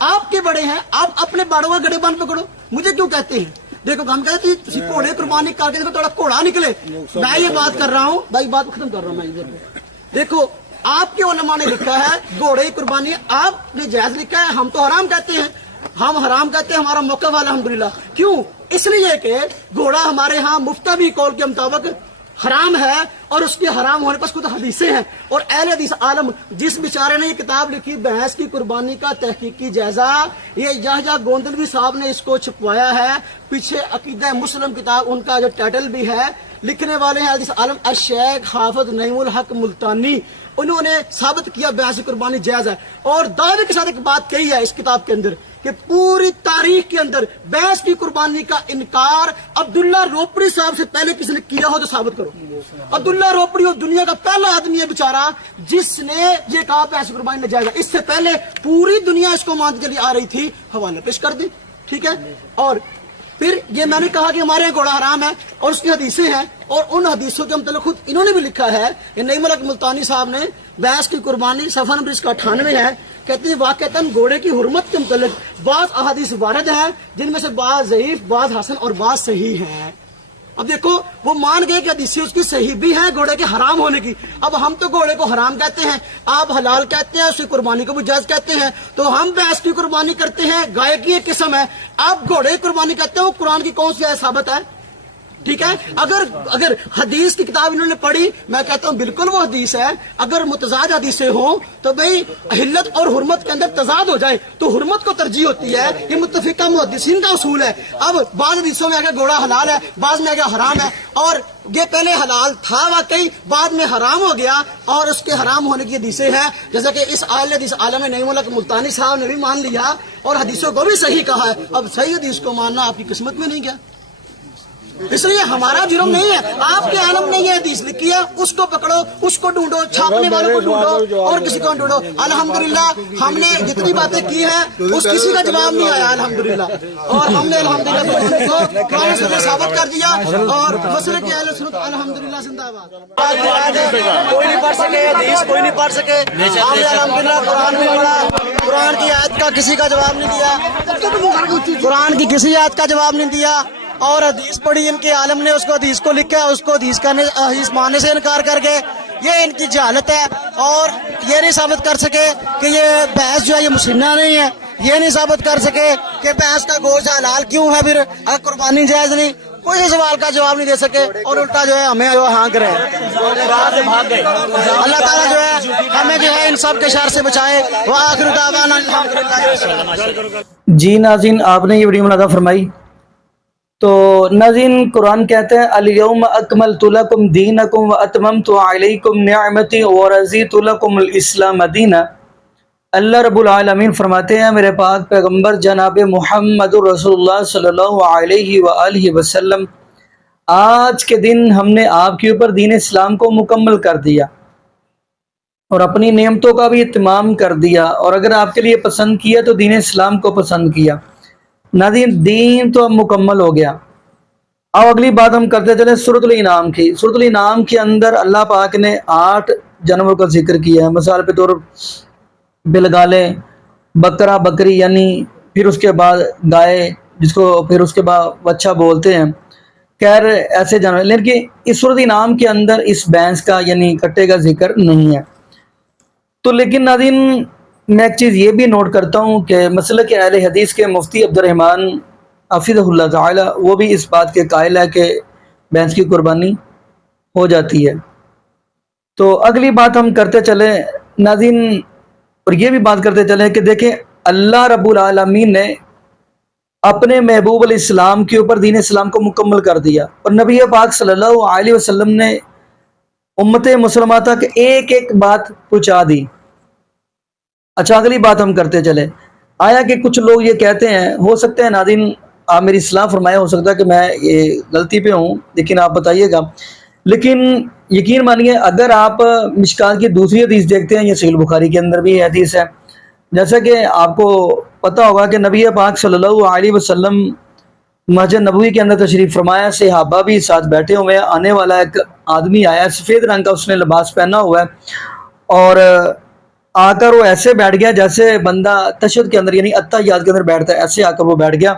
آپ کے بڑے ہیں, آپ اپنے بڑوں کا گڑے بند پکڑو, مجھے کیوں کہتے ہیں؟ دیکھو ہم کہتے ہیں گھوڑے قربانی کر کے دیکھو تھوڑا گھوڑا نکلے. میں یہ بات کر رہا ہوں بھائی, بات ختم کر رہا ہوں میں. دیکھو آپ کے علماء نے لکھا ہے گھوڑے کی قربانی, آپ نے جائز لکھا ہے, ہم تو حرام کہتے ہیں, ہم حرام کہتے ہیں, ہمارا موقف ہے الحمدللہ. کیوں؟ اس لیے کہ گھوڑا ہمارے ہاں مفتوی قول کے مطابق حرام ہے, اور اس کے حرام ہونے پر خود حدیثیں ہیں. اور اہل حدیث عالم جس بیچارے نے یہ کتاب لکھی بھینس کی قربانی کا تحقیقی جائزہ, یہ یحییٰ گوندلوی صاحب نے اس کو چھپوایا ہے. پیچھے عقیدہ مسلم کتاب ان کا جو ٹائٹل بھی ہے, لکھنے والے ہیں حدیث عالم الشیخ حافظ نعیم الحق ملتانی. انہوں نے ثابت کیا بھینس کی قربانی جائز ہے, اور دعوے کے ساتھ ایک بات کہی ہے اس کتاب کے اندر کہ پوری تاریخ کے اندر بھینس کی قربانی کا انکار عبداللہ روپڑی صاحب سے پہلے کسی نے کیا ہو تو ثابت کرو. عبداللہ روپڑی وہ دنیا کا پہلا آدمی ہے بیچارہ جس نے یہ کہا بھینس کی قربانی میں جائز ہے. اس سے پہلے پوری دنیا اس کو مانتی چلی آ رہی تھی. حوالہ پیش کر دیں, ٹھیک ہے. اور پھر یہ میں نے کہا کہ ہمارے یہاں گھوڑا حرام ہے اور اس کی حدیثیں ہیں, اور ان حدیثوں کے متعلق خود انہوں نے بھی لکھا ہے. یہ نعیم الحق ملتانی صاحب نے بھینس کی قربانی صفحہ نمبر اس کا 98 ہے, کہتے ہیں واقعتاً گھوڑے کی حرمت کے متعلق بعض احادیث وارد ہیں جن میں سے بعض ضعیف, بعض حسن اور بعض صحیح ہیں. اب دیکھو وہ مان گئے کہ حدیثیں اس کی صحیح بھی ہیں گھوڑے کے حرام ہونے کی. اب ہم تو گھوڑے کو حرام کہتے ہیں, آپ حلال کہتے ہیں, اس کی قربانی کو بھی جائز کہتے ہیں. تو ہم بھینس کی قربانی کرتے ہیں, گائے کی ایک قسم ہے. آپ گھوڑے کی قربانی کرتے ہیں, وہ قرآن کی کون سی آیت ثابت ہے؟ ٹھیک ہے. اگر حدیث کی کتاب انہوں نے پڑھی, میں کہتا ہوں بالکل وہ حدیث ہے. اگر متضاد حدیثیں ہوں تو بھئی حلت اور حرمت کے اندر تضاد ہو جائے تو حرمت کو ترجیح ہوتی ہے. یہ متفقہ محدثین کا اصول ہے. اب بعض حدیثوں میں آگے گھوڑا حلال ہے, بعض میں آگے حرام ہے, اور یہ پہلے حلال تھا واقعی, بعد میں حرام ہو گیا, اور اس کے حرام ہونے کی حدیثیں ہیں. جیسا کہ اس حدیث عالم نعیم الحق ملتانی صاحب نے بھی مان لیا اور حدیثوں کو بھی صحیح کہا ہے. اب صحیح حدیث کو ماننا آپ کی قسمت میں نہیں گیا, اس لیے ہمارا جرم نہیں ہے. آپ کے عالم نے یہ حدیث لکھی ہے, اس کو پکڑو, اس کو ڈھونڈو, چھاپنے والوں کو ڈھونڈو, اور کسی کو ڈھونڈو. الحمدللہ ہم نے جتنی باتیں کی ہیں اس کسی کا جواب نہیں آیا الحمدللہ, اور ہم نے الحمدللہ قرآن سے ثابت کر دیا, اور مسئلے کے اہل سنت الحمدللہ زندہ باد. کوئی نہیں پڑھ سکے حدیث, کوئی نہیں پڑھ سکے, ہم نے الحمدللہ قرآن میں پڑھا, قرآن کی آیت کا کسی کا جواب نہیں دیا, قرآن کی کسی آیت کا جواب نہیں دیا. اور حدیث پڑھی ان کے عالم نے, اس کو حدیث کو لکھا ہے, اس کو حدیث ماننے سے انکار کر کے, یہ ان کی جہالت ہے. اور یہ نہیں ثابت کر سکے کہ یہ بھینس جو ہے یہ مسنہ نہیں ہے, یہ نہیں ثابت کر سکے کہ بھینس کا گوشت حلال کیوں ہے, پھر اگر قربانی جائز نہیں, کوئی سوال کا جواب نہیں دے سکے, اور الٹا جو ہے ہمیں جو ہانک رہے. اللہ تعالیٰ جو ہے ہمیں جو ہے ان سب کے شر سے بچائے. وآخر دعوانا الحمدللہ. جی ناظرین, آپ نے یہ ویڈیو ملاحظہ فرمائی. تو ناظرین, قرآن کہتے ہیں الیوم اکملت لکم دینکم واتممت علیکم نعمتی ورضیت لکم الاسلام دینا. اللہ رب العالمین فرماتے ہیں میرے پاک پیغمبر جناب محمد رسول اللہ صلی اللہ علیہ وآلہ وسلم, آج کے دن ہم نے آپ کے اوپر دین اسلام کو مکمل کر دیا اور اپنی نعمتوں کا بھی اتمام کر دیا, اور اگر آپ کے لیے پسند کیا تو دین اسلام کو پسند کیا. ناظرین, دین تو اب مکمل ہو گیا. اب اگلی بات ہم کرتے چلیں سورۃ الانعام کی. سورۃ الانعام کے اندر اللہ پاک نے 8 جانوروں کا ذکر کیا ہے. مثال کے طور بلگالے, بکرا, بکری, یعنی پھر اس کے بعد گائے, جس کو پھر اس کے بعد بچہ بولتے ہیں. خیر ایسے جانور, لیکن اس سورۃ الانعام کے اندر اس بھینس کا یعنی کٹے کا ذکر نہیں ہے. تو لیکن ناظرین, میں ایک چیز یہ بھی نوٹ کرتا ہوں کہ مسلک اہل حدیث کے مفتی عبد الرحمن حفظہ اللہ تعالی, وہ بھی اس بات کے قائل ہے کہ بھینس کی قربانی ہو جاتی ہے. تو اگلی بات ہم کرتے چلیں ناظرین, اور یہ بھی بات کرتے چلیں کہ دیکھیں اللہ رب العالمین نے اپنے محبوب علیہ السلام کے اوپر دین اسلام کو مکمل کر دیا, اور نبی پاک صلی اللہ علیہ وسلم نے امت مسلمہ تک ایک ایک بات پہنچا دی. اچھا, اگلی بات ہم کرتے چلے. آیا کہ کچھ لوگ یہ کہتے ہیں, ہو سکتا ہے ناظرین آپ میری اصلاح فرمائیں, ہو سکتا ہے کہ میں یہ غلطی پہ ہوں, لیکن آپ بتائیے گا. لیکن یقین مانیے اگر آپ مشکات کی دوسری حدیث دیکھتے ہیں, یہ صحیح بخاری کے اندر بھی حدیث ہے, جیسا کہ آپ کو پتہ ہوگا کہ نبی پاک صلی اللہ علیہ وسلم مسجد نبوی کے اندر تشریف فرمایا, صحابہ بھی ساتھ بیٹھے ہوئے ہیں. آنے والا ایک آدمی آیا, سفید رنگ کا اس نے لباس پہنا ہوا ہے, اور آ کر وہ ایسے بیٹھ گیا جیسے بندہ تشہد کے اندر یعنی اتحیات کے اندر بیٹھتا ہے، ایسے آ کر وہ بیٹھ گیا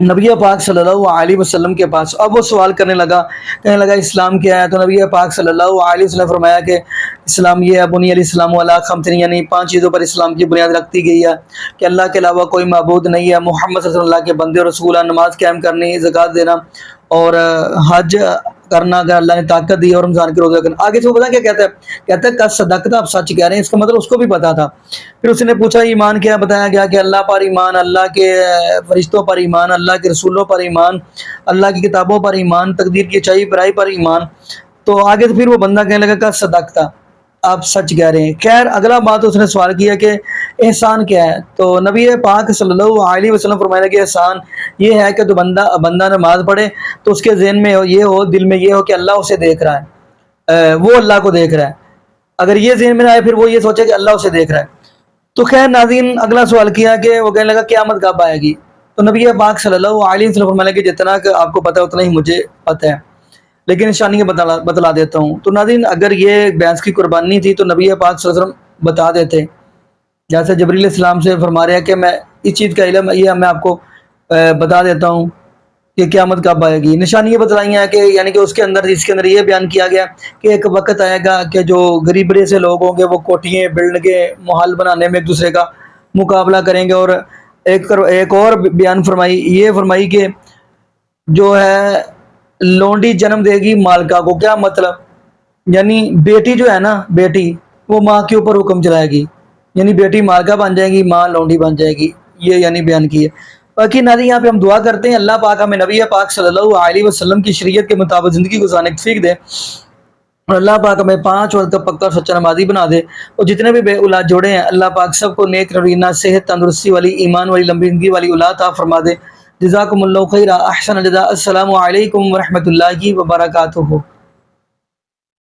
نبی پاک صلی اللہ علیہ وسلم کے پاس۔ اب وہ سوال کرنے لگا، کہنے لگا اسلام کیا ہے؟ تو نبی پاک صلی اللہ علیہ وسلم نے فرمایا کہ اسلام یہ ہے، بنی علیہ السلام علی خمسین، یعنی 5 چیزوں پر اسلام کی بنیاد رکھتی گئی ہے کہ اللہ کے علاوہ کوئی معبود نہیں ہے، محمد صلی اللہ علیہ وسلم اللہ کے بندے اور رسول ہیں، نماز قائم کرنی، زکوٰۃ دینا اور حج کرنا اگر اللہ نے طاقت دی، اور رمضان کے روزے کرنا۔ آگے سے وہ پتا کیا کہتا ہے؟ کہتا ہے قد صدقت، آپ سچ کہہ رہے ہیں۔ اس کا مطلب اس کو بھی پتا تھا۔ پھر اس نے پوچھا ایمان کیا؟ بتایا گیا کہ اللہ پر ایمان، اللہ کے فرشتوں پر ایمان، اللہ کے رسولوں پر ایمان، اللہ کی کتابوں پر ایمان، تقدیر کی اچھائی برائی پر ایمان۔ تو آگے سے پھر وہ بندہ کہنے لگا قد صدقت، آپ سچ کہہ رہے ہیں۔ خیر اگلا بات اس نے سوال کیا کہ احسان کیا ہے؟ تو نبی پاک صلی اللہ علیہ وسلم فرمایا کہ احسان یہ ہے کہ تو بندہ نماز پڑھے تو اس کے ذہن میں یہ ہو، دل میں یہ ہو کہ اللہ اسے دیکھ رہا ہے، وہ اللہ کو دیکھ رہا ہے۔ اگر یہ ذہن میں آئے پھر وہ یہ سوچے کہ اللہ اسے دیکھ رہا ہے۔ تو خیر ناظرین اگلا سوال کیا کہ وہ کہنے لگا قیامت کب آئے گی؟ تو نبی پاک صلی اللہ علیہ وسلم فرمایا کہ جتنا کہ آپ کو پتہ ہے اتنا ہی مجھے پتہ ہے، لیکن نشانیاں بتلا دیتا ہوں۔ تو ناظرین اگر یہ بھینس کی قربانی تھی تو نبی پاک صلی اللہ علیہ وسلم بتا دیتے، جیسے جبریل السلام سے فرما رہے ہیں کہ میں اس چیز کا علم یہ میں آپ کو بتا دیتا ہوں کہ قیامت کب آئے گی۔ نشانیاں بتلائی ہیں کہ یعنی کہ اس کے اندر یہ بیان کیا گیا کہ ایک وقت آئے گا کہ جو غریبرے سے لوگ ہوں گے وہ کوٹھیاں بلڈنگیں محل بنانے میں ایک دوسرے کا مقابلہ کریں گے۔ اور ایک اور بیان فرمائی کہ جو ہے لونڈی جنم دے گی مالکہ کو۔ کیا مطلب؟ یعنی بیٹی جو ہے نا، بیٹی وہ ماں کے اوپر حکم چلائے گی، یعنی بیٹی مالکہ بن جائے گی، ماں لونڈی بن جائے گی، یہ یعنی بیان کی ہے۔ باقی ناظرین یہاں پہ ہم دعا کرتے ہیں اللہ پاک ہمیں نبی پاک صلی اللہ علیہ وسلم کی شریعت کے مطابق زندگی گزارنے کی توفیق دے، اور اللہ پاک ہمیں 5 وقت پکا اور سچا نمازی بنا دے، اور جتنے بھی بے اولاد جوڑے ہیں اللہ پاک سب کو نیک روینہ، صحت، تندرستی والی، ایمان والی، لمبی زندگی والی اولاد عطا فرما دے۔ جزاکم اللہ خیرا، احسن الجزاء۔ السلام علیکم ورحمۃ اللہ وبرکاتہ۔